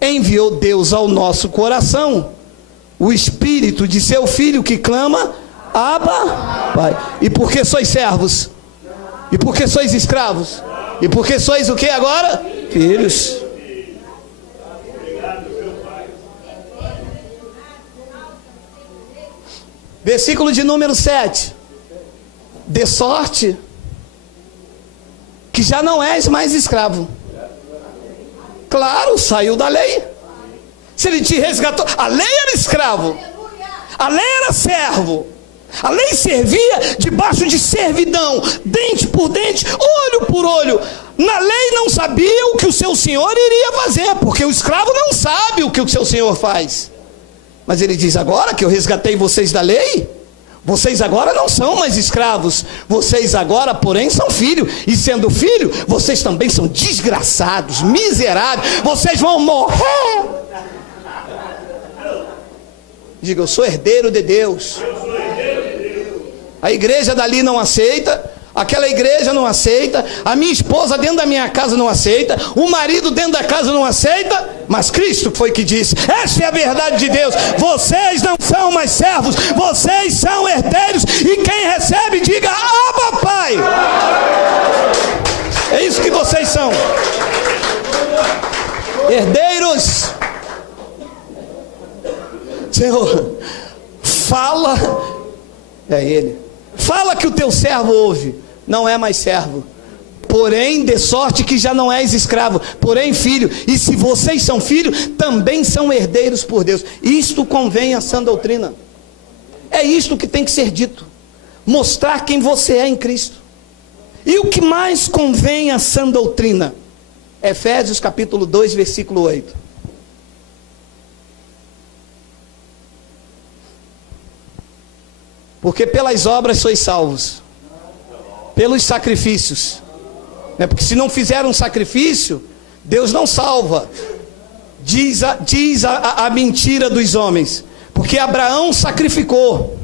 enviou Deus ao nosso coração o Espírito de seu Filho que clama, Abba, Pai. E porque sois servos, e porque sois escravos, e porque sois o que agora? Filhos. Versículo de número 7. De sorte que já não és mais escravo. Claro, saiu da lei. Se ele te resgatou, a lei era escravo, a lei era servo, a lei servia debaixo de servidão, dente por dente, olho por olho. Na lei não sabia o que o seu senhor iria fazer, porque o escravo não sabe o que o seu senhor faz. Mas ele diz, agora que eu resgatei vocês da lei, Vocês agora não são mais escravos, vocês agora, porém, são filhos, e sendo filho, vocês também são desgraçados, miseráveis, vocês vão morrer. Diga, eu sou herdeiro de Deus. A igreja dali não aceita, aquela igreja não aceita, a minha esposa dentro da minha casa não aceita, o marido dentro da casa não aceita, mas Cristo foi que disse, essa é a verdade de Deus, vocês não são mais servos, vocês são herdeiros, e quem recebe diga, Abba Pai. É isso que vocês são, herdeiros. Senhor, fala, é Ele, fala que o teu servo ouve, não é mais servo, porém de sorte que já não és escravo, porém filho, e se vocês são filhos, também são herdeiros por Deus. Isto convém à sã doutrina, é isto que tem que ser dito, mostrar quem você é em Cristo. E o que mais convém à sã doutrina? Efésios capítulo 2, versículo 8. Porque pelas obras sois salvos, pelos sacrifícios, porque se não fizer um sacrifício, Deus não salva. Diz a mentira dos homens, porque Abraão sacrificou,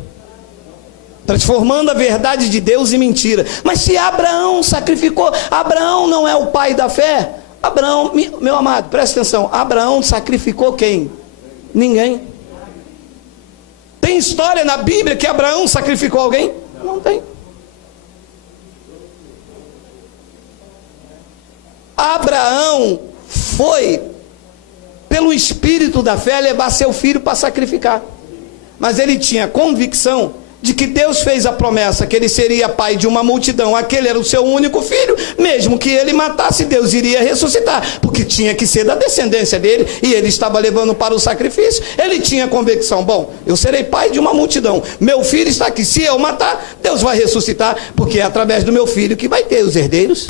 transformando a verdade de Deus em mentira. Mas se Abraão sacrificou, Abraão não é o pai da fé? Abraão, meu amado, presta atenção, Abraão sacrificou quem? Ninguém. Tem história na Bíblia que Abraão sacrificou alguém? Não tem. Abraão foi, pelo espírito da fé, levar seu filho para sacrificar. Mas ele tinha convicção de que Deus fez a promessa que ele seria pai de uma multidão, aquele era o seu único filho, mesmo que ele matasse, Deus iria ressuscitar, porque tinha que ser da descendência dele, e ele estava levando para o sacrifício. Ele tinha convicção, bom, eu serei pai de uma multidão, meu filho está aqui, se eu matar, Deus vai ressuscitar, porque é através do meu filho que vai ter os herdeiros.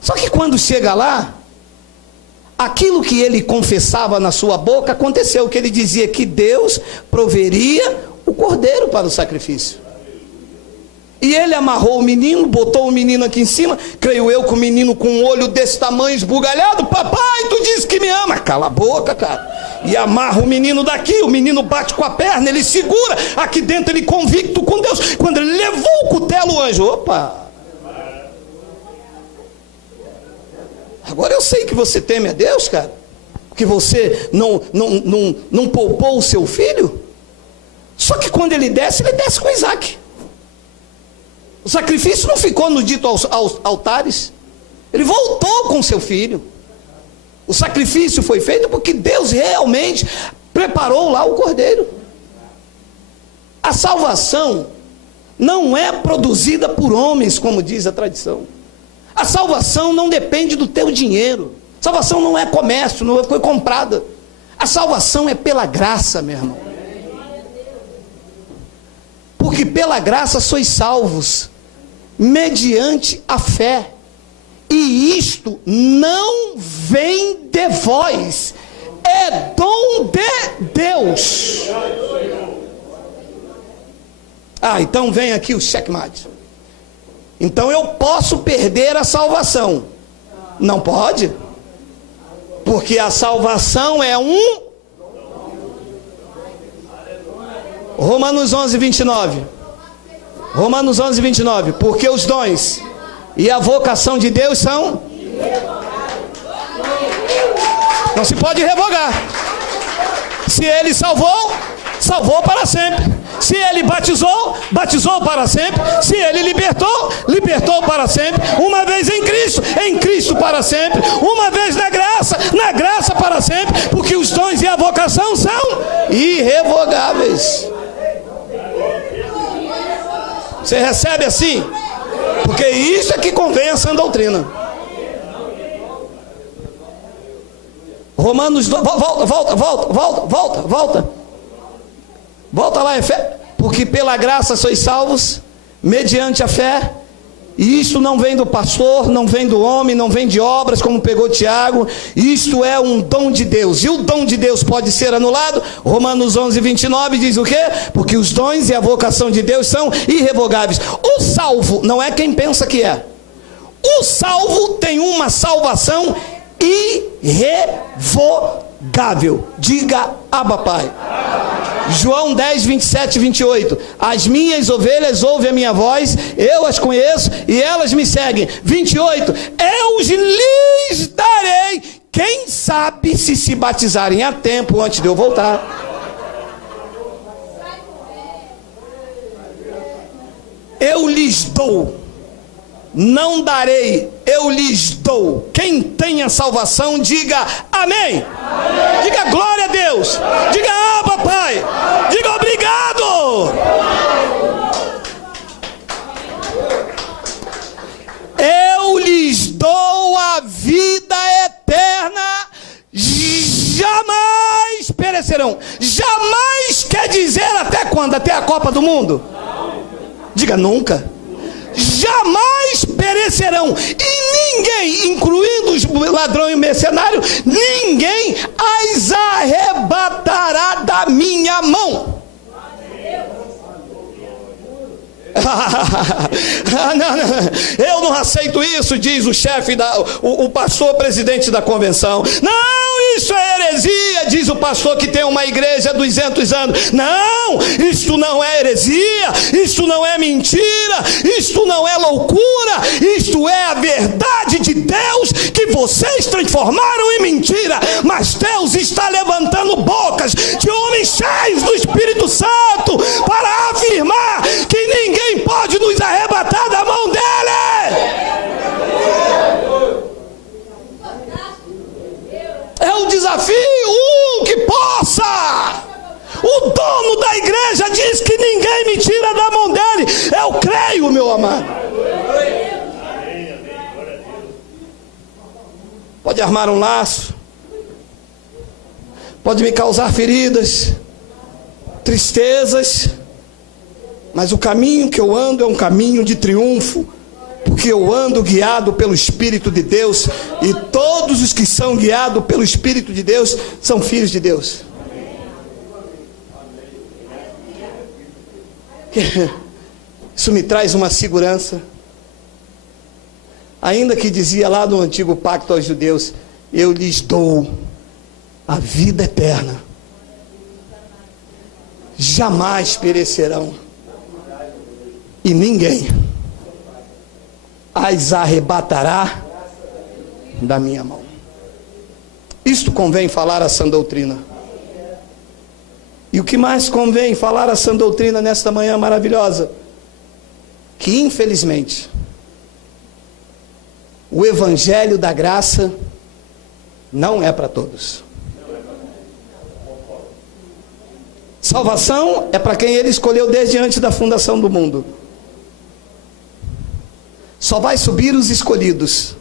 Só que quando chega lá, aquilo que ele confessava na sua boca aconteceu, que ele dizia que Deus proveria o cordeiro para o sacrifício. E ele amarrou o menino, botou o menino aqui em cima, creio eu que o menino com um olho desse tamanho esbugalhado, papai, tu disse que me ama, cala a boca, cara. E amarra o menino daqui, o menino bate com a perna, ele segura, aqui dentro ele convicto com Deus, quando ele levou o cutelo, o anjo, opa, agora eu sei que você teme a Deus, cara, que você não poupou o seu filho. Só que quando ele desce com Isaac. O sacrifício não ficou no dito aos altares, ele voltou com seu filho. O sacrifício foi feito porque Deus realmente preparou lá o cordeiro. A salvação não é produzida por homens, como diz a tradição. A salvação não depende do teu dinheiro. A salvação não é comércio, não foi comprada. A salvação é pela graça, meu irmão. Porque pela graça sois salvos, mediante a fé. E isto não vem de vós, é dom de Deus. Então vem aqui o checkmate. Então eu posso perder a salvação? Não pode, porque a salvação é um... Romanos 11, 29. Romanos 11, 29. Porque os dons e a vocação de Deus são... Não se pode revogar. Se ele salvou, salvou para sempre. Se ele batizou, batizou para sempre. Se ele libertou, libertou para sempre. Uma vez em Cristo para sempre. Uma vez na graça para sempre. Porque os dons e a vocação são irrevogáveis. Você recebe assim? Porque isso é que convém a sã doutrina. Romanos, volta lá, porque pela graça sois salvos, mediante a fé, E isto não vem do pastor, não vem do homem, não vem de obras, como pegou Tiago. Isto é um dom de Deus. E o dom de Deus pode ser anulado? Romanos 11, 29 diz o quê? Porque os dons e a vocação de Deus são irrevogáveis. O salvo não é quem pensa que é. O salvo tem uma salvação irrevogável. Diga, Abba, Pai. João 10, 27 e 28. As minhas ovelhas ouvem a minha voz, eu as conheço e elas me seguem. 28. Eu lhes darei, quem sabe se batizarem a tempo antes de eu voltar. Eu lhes dou. Não darei, eu lhes dou. Quem tem a salvação, diga amém. Amém. Diga glória a Deus. Diga Abba, Pai. Diga obrigado. Eu lhes dou a vida eterna, jamais perecerão. Jamais quer dizer até quando? Até a Copa do Mundo? Diga nunca. Jamais perecerão, e ninguém, incluindo os ladrões e mercenários, ninguém as arrebatará da minha mão. Não, eu não aceito isso, diz o chefe, o pastor presidente da convenção. Não, isso é heresia, diz o pastor que tem uma igreja há 200 anos. Não, isso não é heresia, isso não é mentira, isso não é loucura, isto é a verdade de Deus que vocês transformaram em mentira. Mas Deus está levantando bocas de homens cheios do Espírito Santo para afirmar que ninguém pode nos arrebatar da mão dele. É um desafio, que possa. O dono da igreja diz que ninguém me tira da mão dele. Eu creio, meu amado. Pode armar um laço, pode me causar feridas, tristezas, mas o caminho que eu ando é um caminho de triunfo, porque eu ando guiado pelo Espírito de Deus, e todos os que são guiados pelo Espírito de Deus são filhos de Deus. Isso me traz uma segurança. Ainda que dizia lá no antigo pacto aos judeus: eu lhes dou a vida eterna, jamais perecerão, e ninguém as arrebatará da minha mão. Isto convém falar a sã doutrina. E o que mais convém falar a sã doutrina nesta manhã maravilhosa? Que infelizmente o evangelho da graça não é para todos. Salvação é para quem ele escolheu desde antes da fundação do mundo. Só vai subir os escolhidos.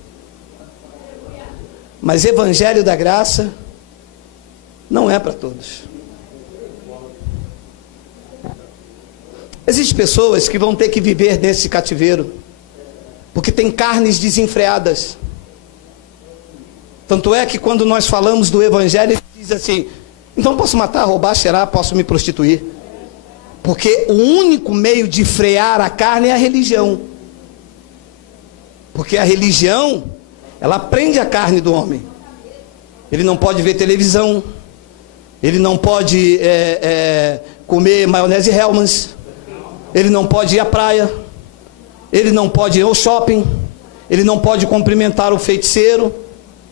Mas evangelho da graça não é para todos. Existem pessoas que vão ter que viver nesse cativeiro, porque tem carnes desenfreadas. Tanto é que quando nós falamos do evangelho, ele diz assim: então posso matar, roubar, cheirar, posso me prostituir. Porque o único meio de frear a carne é a religião. Porque a religião, ela prende a carne do homem. Ele não pode ver televisão, ele não pode comer maionese Hellmann's, ele não pode ir à praia, ele não pode ir ao shopping, ele não pode cumprimentar o feiticeiro,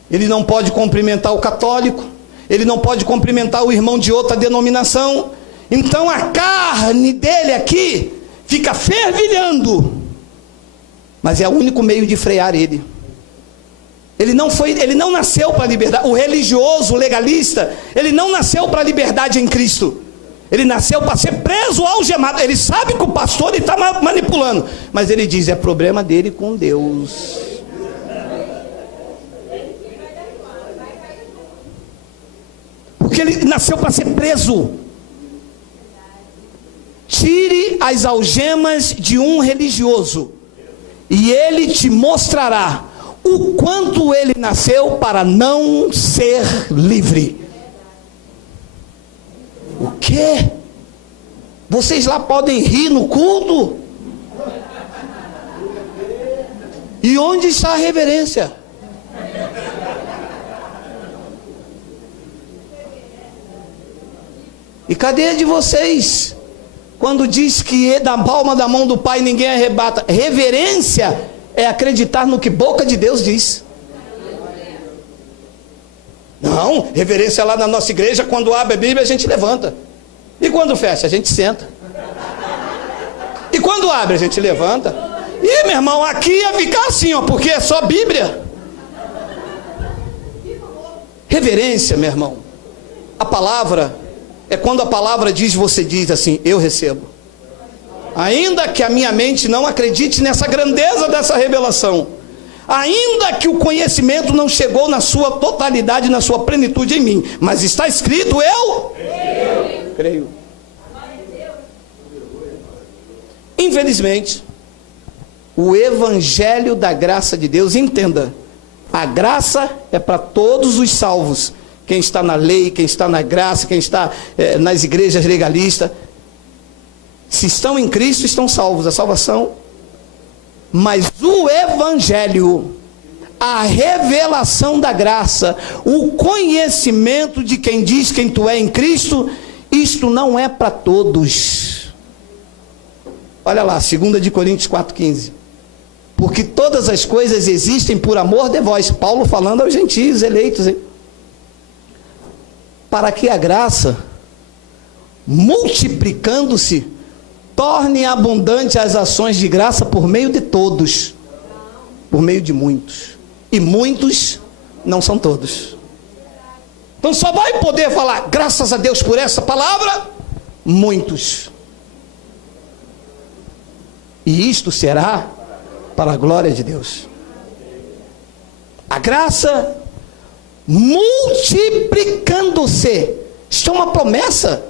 ele não pode cumprimentar o católico, ele não pode cumprimentar o irmão de outra denominação. Então a carne dele aqui fica fervilhando, mas é o único meio de frear ele. Ele não nasceu para a liberdade. O religioso, o legalista, ele não nasceu para a liberdade em Cristo. Ele nasceu para ser preso, algemado. Ele sabe que o pastor está manipulando, mas ele diz: é problema dele com Deus. Porque ele nasceu para ser preso. Tire as algemas de um religioso e ele te mostrará o quanto ele nasceu para não ser livre. O quê? Vocês lá podem rir no culto? E onde está a reverência? E cadê a de vocês? Quando diz que da palma da mão do Pai ninguém arrebata. Reverência é acreditar no que boca de Deus diz. Não, reverência lá na nossa igreja, quando abre a Bíblia a gente levanta. E quando fecha, a gente senta. E quando abre, a gente levanta. E meu irmão, aqui ia ficar assim, ó, porque é só Bíblia. Reverência, meu irmão. A palavra é quando a palavra diz, você diz assim, eu recebo. Ainda que a minha mente não acredite nessa grandeza dessa revelação, ainda que o conhecimento não chegou na sua totalidade, na sua plenitude em mim, mas está escrito, eu creio. Infelizmente, o evangelho da graça de Deus, entenda, a graça é para todos os salvos. Quem está na lei, quem está na graça, quem está nas igrejas legalistas, se estão em Cristo, estão salvos, a salvação. Mas o evangelho, a revelação da graça, o conhecimento de quem diz quem tu é em Cristo, isto não é para todos. Olha lá, 2 de Coríntios 4,15. Porque todas as coisas existem por amor de vós. Paulo falando aos gentios eleitos, hein? Para que a graça, multiplicando-se, torne abundante as ações de graça por meio de todos, por meio de muitos. E muitos não são todos. Então só vai poder falar, graças a Deus por essa palavra, muitos. E isto será para a glória de Deus. A graça multiplicando-se. Isto é uma promessa.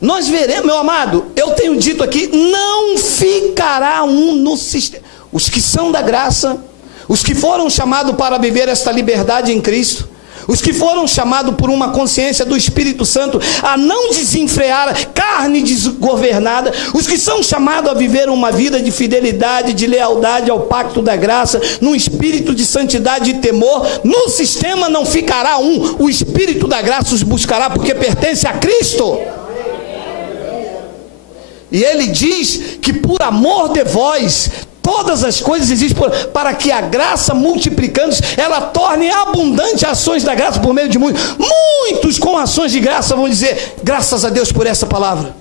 Nós veremos, meu amado, eu tenho dito aqui, não ficará um no sistema. Os que são da graça, os que foram chamados para viver esta liberdade em Cristo, os que foram chamados por uma consciência do Espírito Santo a não desenfrear carne desgovernada, os que são chamados a viver uma vida de fidelidade, de lealdade ao pacto da graça, num espírito de santidade e temor, no sistema não ficará um, o Espírito da graça os buscará, porque pertence a Cristo. E ele diz que por amor de vós, todas as coisas existem para que a graça, multiplicando-se, ela torne abundante ações da graça por meio de muitos. Muitos com ações de graça vão dizer, graças a Deus por essa palavra.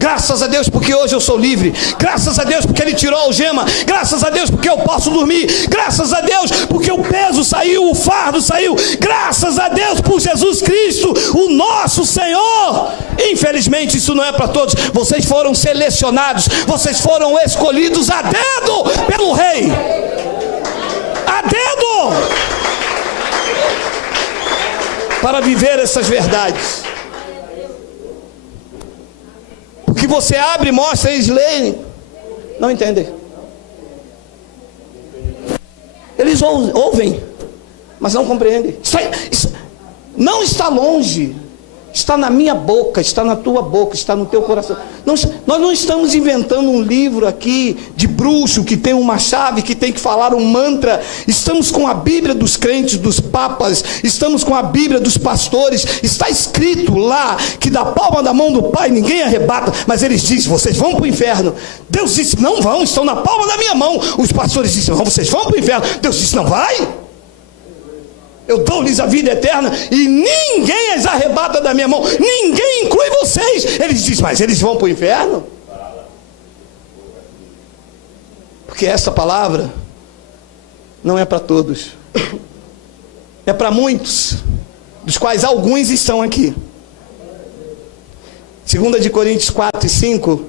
Graças a Deus porque hoje eu sou livre. Graças a Deus porque Ele tirou a algema. Graças a Deus porque eu posso dormir. Graças a Deus porque o peso saiu, o fardo saiu. Graças a Deus por Jesus Cristo, o nosso Senhor. Infelizmente isso não é para todos. Vocês foram selecionados, vocês foram escolhidos a dedo pelo Rei. A dedo. Para viver essas verdades. O que você abre, mostra, eles leem, não entendem. Eles ouvem, mas não compreendem. Isso não está longe, está na minha boca, está na tua boca, está no teu coração. Nós não estamos inventando um livro aqui de bruxo que tem uma chave, que tem que falar um mantra. Estamos com a Bíblia dos crentes, dos papas, estamos com a Bíblia dos pastores. Está escrito lá que da palma da mão do Pai ninguém arrebata, mas eles dizem, vocês vão para o inferno. Deus disse, não vão, estão na palma da minha mão. Os pastores dizem, não, vocês vão para o inferno. Deus disse, não vai. Eu dou-lhes a vida eterna e ninguém as arrebata da minha mão. Ninguém inclui vocês. Eles dizem, mas eles vão para o inferno? Porque essa palavra não é para todos. É para muitos, dos quais alguns estão aqui. 2 de Coríntios 4 e 5.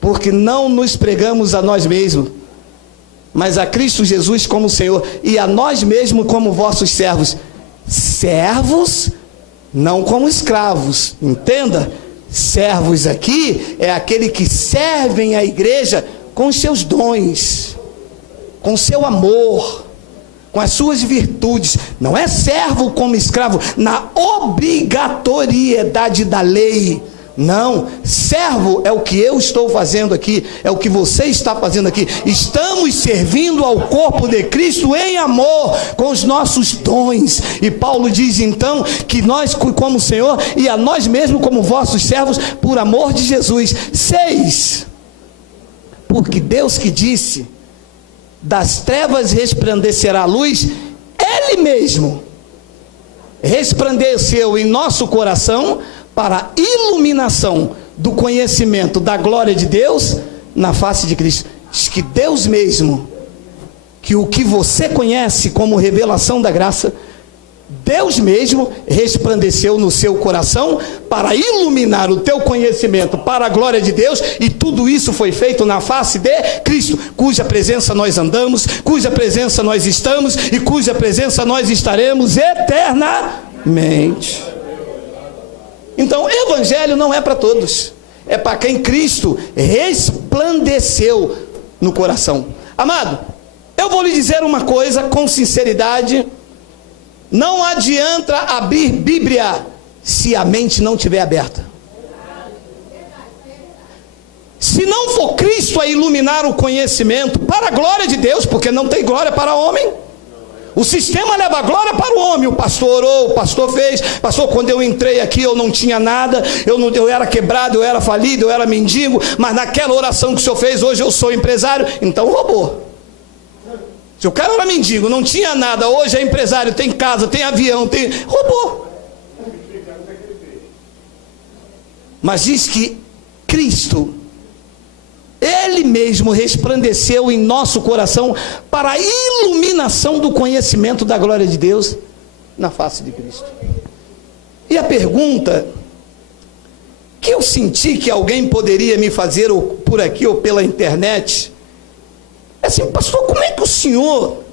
Porque não nos pregamos a nós mesmos, mas a Cristo Jesus como Senhor, e a nós mesmos como vossos servos. Servos, não como escravos. Entenda, servos aqui é aquele que servem a igreja com os seus dons. com seu amor, com as suas virtudes. Não é servo como escravo, na obrigatoriedade da lei. Não, servo é o que eu estou fazendo aqui, é o que você está fazendo aqui. Estamos servindo ao corpo de Cristo em amor, com os nossos dons. E Paulo diz então que nós, como Senhor, e a nós mesmos como vossos servos, por amor de Jesus. 6. Porque Deus que disse: das trevas resplandecerá a luz, Ele mesmo resplandeceu em nosso coração para a iluminação do conhecimento da glória de Deus na face de Cristo. Diz que Deus mesmo, que o que você conhece como revelação da graça, Deus mesmo resplandeceu no seu coração para iluminar o teu conhecimento para a glória de Deus, e tudo isso foi feito na face de Cristo, cuja presença nós andamos, cuja presença nós estamos e cuja presença nós estaremos eternamente. Então, evangelho não é para todos, é para quem Cristo resplandeceu no coração. Amado, eu vou lhe dizer uma coisa com sinceridade: não adianta abrir Bíblia se a mente não estiver aberta. Se não for Cristo a iluminar o conhecimento para a glória de Deus, porque não tem glória para homem. O sistema leva a glória para o homem. O pastor orou, o pastor fez. Pastor, quando eu entrei aqui eu não tinha nada, eu era quebrado, eu era falido, eu era mendigo, mas naquela oração que o senhor fez, hoje eu sou empresário. Então roubou. Se o cara era mendigo, não tinha nada, hoje é empresário, tem casa, tem avião, tem... roubou. Mas diz que Cristo, Ele mesmo resplandeceu em nosso coração para a iluminação do conhecimento da glória de Deus na face de Cristo. E a pergunta que eu senti que alguém poderia me fazer, ou por aqui ou pela internet, é assim: pastor, como é que o senhor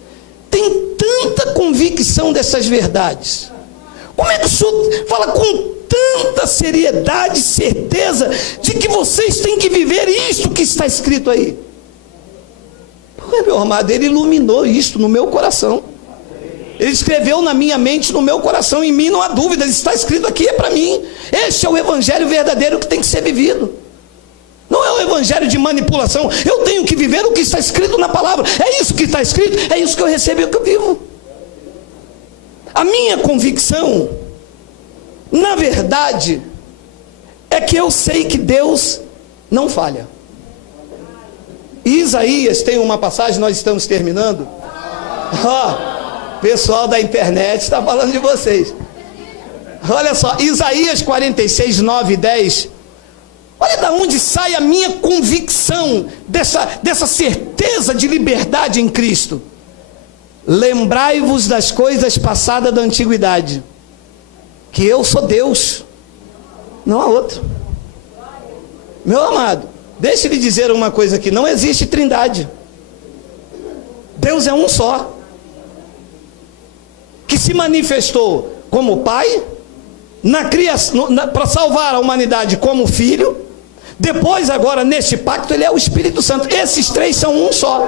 tem tanta convicção dessas verdades? Como é que o senhor fala com tanta seriedade e certeza de que vocês têm que viver isto que está escrito aí? Porque, meu amado, Ele iluminou isto no meu coração. Ele escreveu na minha mente, no meu coração. Em mim não há dúvida, está escrito aqui, é para mim. Este é o evangelho verdadeiro que tem que ser vivido. Não é um evangelho de manipulação. Eu tenho que viver o que está escrito na palavra. É isso que está escrito, é isso que eu recebo e que eu vivo. A minha convicção, na verdade, é que eu sei que Deus não falha. Isaías tem uma passagem, nós estamos terminando. Pessoal da internet está falando de vocês. Olha só, Isaías 46, 9 e 10. Olha da onde sai a minha convicção dessa certeza de liberdade em Cristo. Lembrai-vos das coisas passadas da antiguidade, que eu sou Deus, não há outro. Meu amado, deixe-lhe dizer uma coisa aqui: não existe trindade. Deus é um só, que se manifestou como Pai, na criação, para salvar a humanidade como Filho. Depois, agora, neste pacto, Ele é o Espírito Santo. Esses três são um só.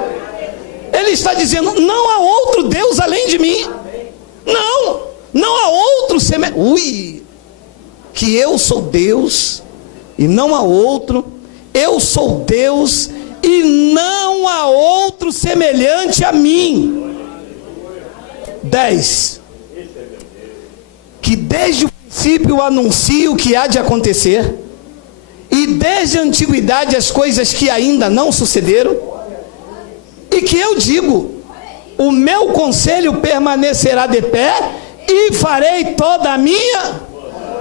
Ele está dizendo: não há outro Deus além de mim. Não há outro semelhante. Que eu sou Deus e não há outro. Eu sou Deus e não há outro semelhante a mim. 10. Que desde o princípio anuncio o que há de acontecer, e desde a antiguidade as coisas que ainda não sucederam, e que eu digo: o meu conselho permanecerá de pé, e farei toda a minha...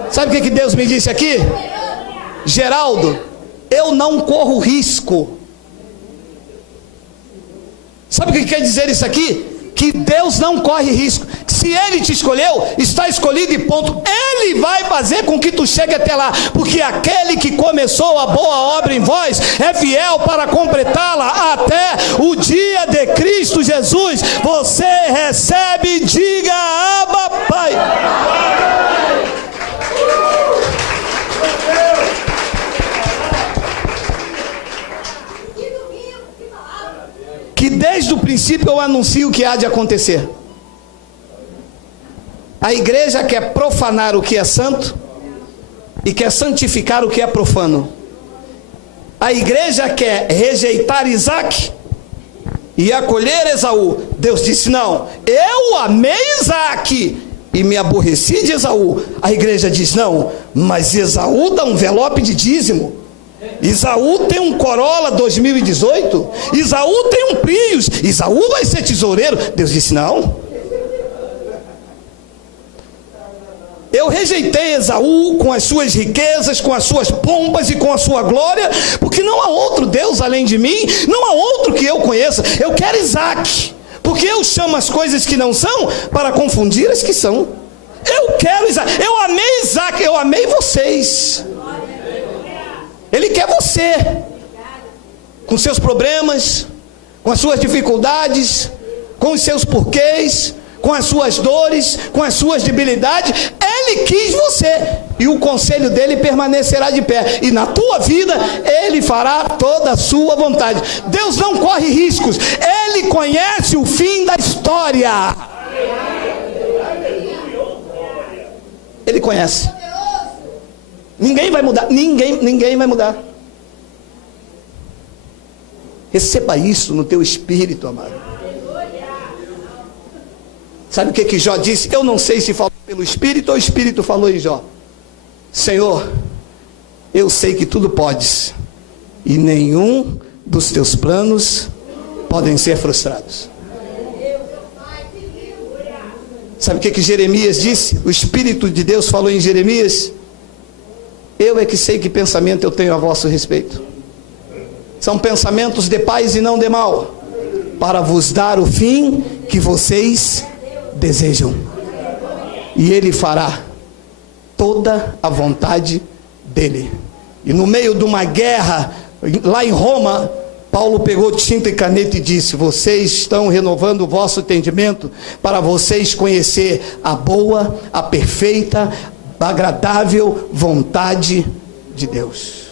Sabe o que Deus me disse aqui? Geraldo, eu não corro risco. Sabe o que quer dizer isso aqui? Que Deus não corre risco. Se Ele te escolheu, está escolhido e ponto. Ele vai fazer com que tu chegue até lá, porque aquele que começou a boa obra em vós é fiel para completá-la até o dia de Cristo Jesus. Você recebe, diga: Abba, Pai. Que desde o princípio eu anuncio o que há de acontecer. A igreja quer profanar o que é santo e quer santificar o que é profano. A igreja quer rejeitar Isaac e acolher Esaú. Deus disse: não, eu amei Isaac e me aborreci de Esaú. A igreja diz: não, mas Esaú dá um envelope de dízimo. Esaú tem um Corolla 2018. Esaú tem um Prius. Esaú vai ser tesoureiro. Deus disse: não. Eu rejeitei Esaú com as suas riquezas, com as suas pompas e com a sua glória, porque não há outro Deus além de mim, não há outro que eu conheça. Eu quero Isaac, porque eu chamo as coisas que não são para confundir as que são. Eu quero Isaac, eu amei Isaac, eu amei vocês. Ele quer você, com seus problemas, com as suas dificuldades, com os seus porquês, com as suas dores, com as suas debilidades. Ele quis você, e o conselho dele permanecerá de pé, e na tua vida ele fará toda a sua vontade. Deus não corre riscos, ele conhece o fim da história. Ele conhece. Ninguém vai mudar, ninguém vai mudar. Receba isso no teu espírito, amado. Sabe o que Jó disse? Eu não sei se falou pelo Espírito ou o Espírito falou em Jó. Senhor, eu sei que tudo podes, e nenhum dos teus planos podem ser frustrados. Sabe o que Jeremias disse? O Espírito de Deus falou em Jeremias: eu é que sei que pensamento eu tenho a vosso respeito. São pensamentos de paz e não de mal, para vos dar o fim que vocês desejam. E ele fará toda a vontade dele. E no meio de uma guerra lá em Roma, Paulo pegou tinta e caneta e disse: vocês estão renovando o vosso entendimento para vocês conhecer a boa, a perfeita, a agradável vontade de Deus.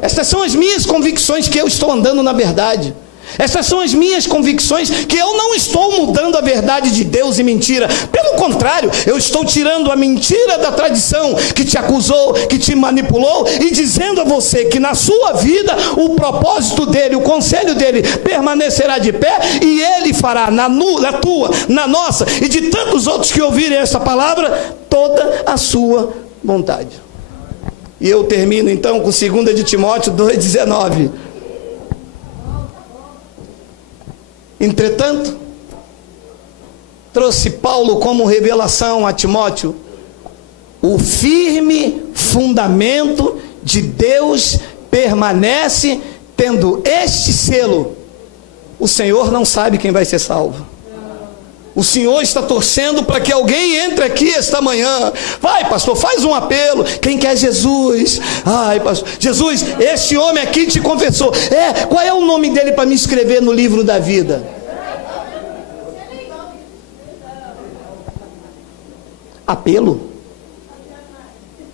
Estas são as minhas convicções, que eu estou andando na verdade. Estas são as minhas convicções, que eu não estou mudando a verdade de Deus em mentira. Pelo contrário, eu estou tirando a mentira da tradição que te acusou, que te manipulou, e dizendo a você que na sua vida o propósito dele, o conselho dele permanecerá de pé, e ele fará na tua, na nossa e de tantos outros que ouvirem essa palavra toda a sua vontade. E eu termino então com 2 de Timóteo 2,19. Entretanto, trouxe Paulo como revelação a Timóteo o firme fundamento de Deus permanece, tendo este selo: o Senhor não sabe quem vai ser salvo. O Senhor está torcendo para que alguém entre aqui esta manhã. Vai, pastor, faz um apelo. Quem quer Jesus? Ai, pastor, Jesus, esse homem aqui te confessou. Qual é o nome dele para me escrever no livro da vida? Apelo.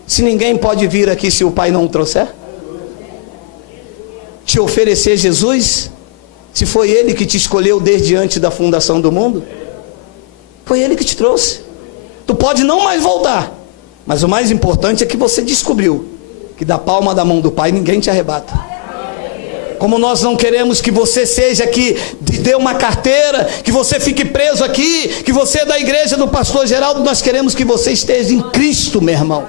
Se ninguém pode vir aqui se o Pai não o trouxer, te oferecer Jesus, se foi Ele que te escolheu desde antes da fundação do mundo. Foi Ele que te trouxe. Tu pode não mais voltar, mas o mais importante é que você descobriu que da palma da mão do Pai ninguém te arrebata. Como nós não queremos que você seja aqui, te dê uma carteira, que você fique preso aqui, que você é da igreja do pastor Geraldo, nós queremos que você esteja em Cristo, meu irmão.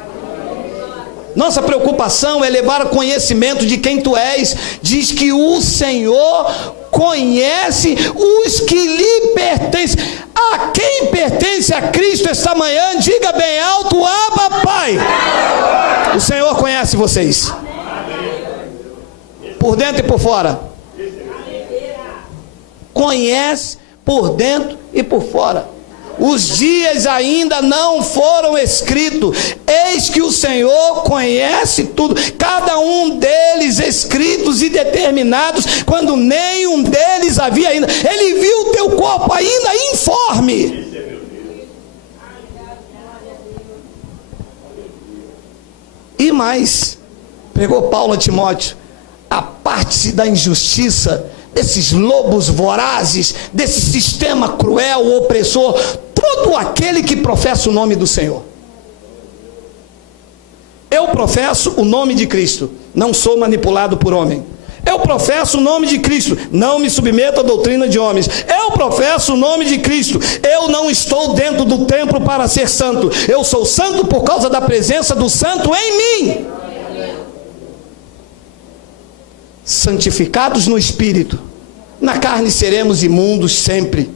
Nossa preocupação é levar ao conhecimento de quem tu és. Diz que o Senhor conhece os que lhe pertencem. A quem pertence a Cristo esta manhã, diga bem alto: Abba, Pai. O Senhor conhece vocês, por dentro e por fora. Conhece por dentro e por fora. Os dias ainda não foram escritos, eis que o Senhor conhece tudo, cada um deles escritos e determinados, quando nenhum deles havia ainda. Ele viu o teu corpo ainda informe. E mais, pregou Paulo a Timóteo: aparte-se da injustiça, desses lobos vorazes, desse sistema cruel, opressor, todo aquele que professa o nome do Senhor. Eu professo o nome de Cristo, não sou manipulado por homem. Eu professo o nome de Cristo, não me submeto à doutrina de homens. Eu professo o nome de Cristo, eu não estou dentro do templo para ser santo. Eu sou santo por causa da presença do santo em mim. Santificados no Espírito. Na carne seremos imundos sempre,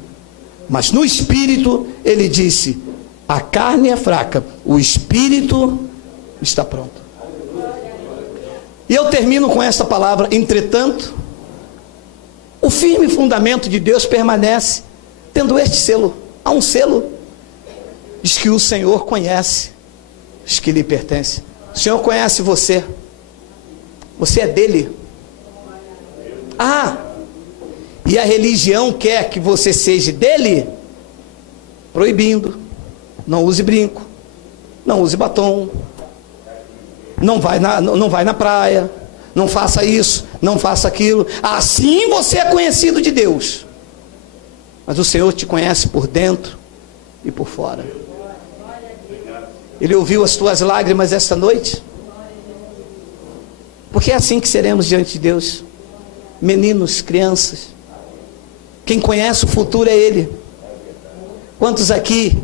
mas no Espírito, ele disse, a carne é fraca, o Espírito está pronto. E eu termino com esta palavra, entretanto, o firme fundamento de Deus permanece, tendo este selo. Há um selo, diz que o Senhor conhece os que lhe pertencem. O Senhor conhece você, você é dele. E a religião quer que você seja dele, proibindo, não use brinco, não use batom, não vai na praia, não faça isso, não faça aquilo. Assim você é conhecido de Deus. Mas o Senhor te conhece por dentro e por fora. Ele ouviu as tuas lágrimas esta noite, porque é assim que seremos diante de Deus. Meninos, crianças, quem conhece o futuro é Ele. Quantos aqui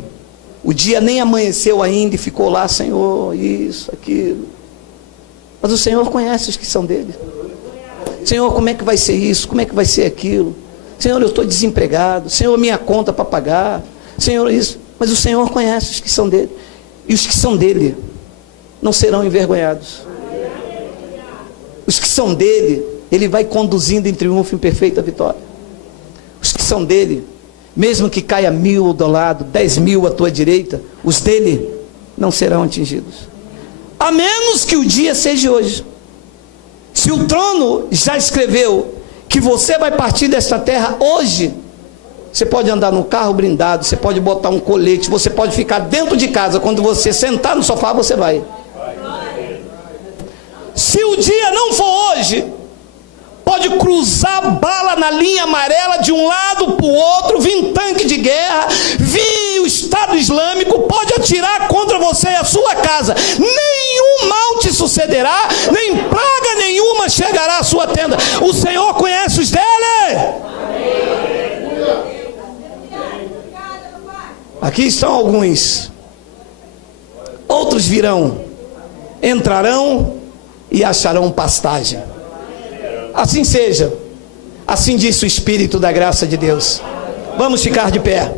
o dia nem amanheceu ainda e ficou lá, Senhor, isso, aquilo? Mas o Senhor conhece os que são dele. Senhor, como é que vai ser isso? Como é que vai ser aquilo? Senhor, eu estou desempregado. Senhor, minha conta para pagar. Senhor, isso. Mas o Senhor conhece os que são dele. E os que são dele não serão envergonhados. Os que são dele, ele vai conduzindo em triunfo, em perfeita vitória. Os que são dele, mesmo que caia 1000 ao teu lado, 10.000 à tua direita, os dele não serão atingidos. A menos que o dia seja hoje. Se o trono já escreveu que você vai partir desta terra hoje, você pode andar no carro blindado, você pode botar um colete, você pode ficar dentro de casa, quando você sentar no sofá, você vai. Se o dia não for hoje, pode cruzar bala na linha amarela de um lado para o outro, vir tanque de guerra, vir o Estado Islâmico, pode atirar contra você e a sua casa, nenhum mal te sucederá, nem praga nenhuma chegará à sua tenda. O Senhor conhece os dele. Aqui estão alguns, outros virão, entrarão e acharão pastagem. Assim seja, assim disse o Espírito da graça de Deus. Vamos ficar de pé.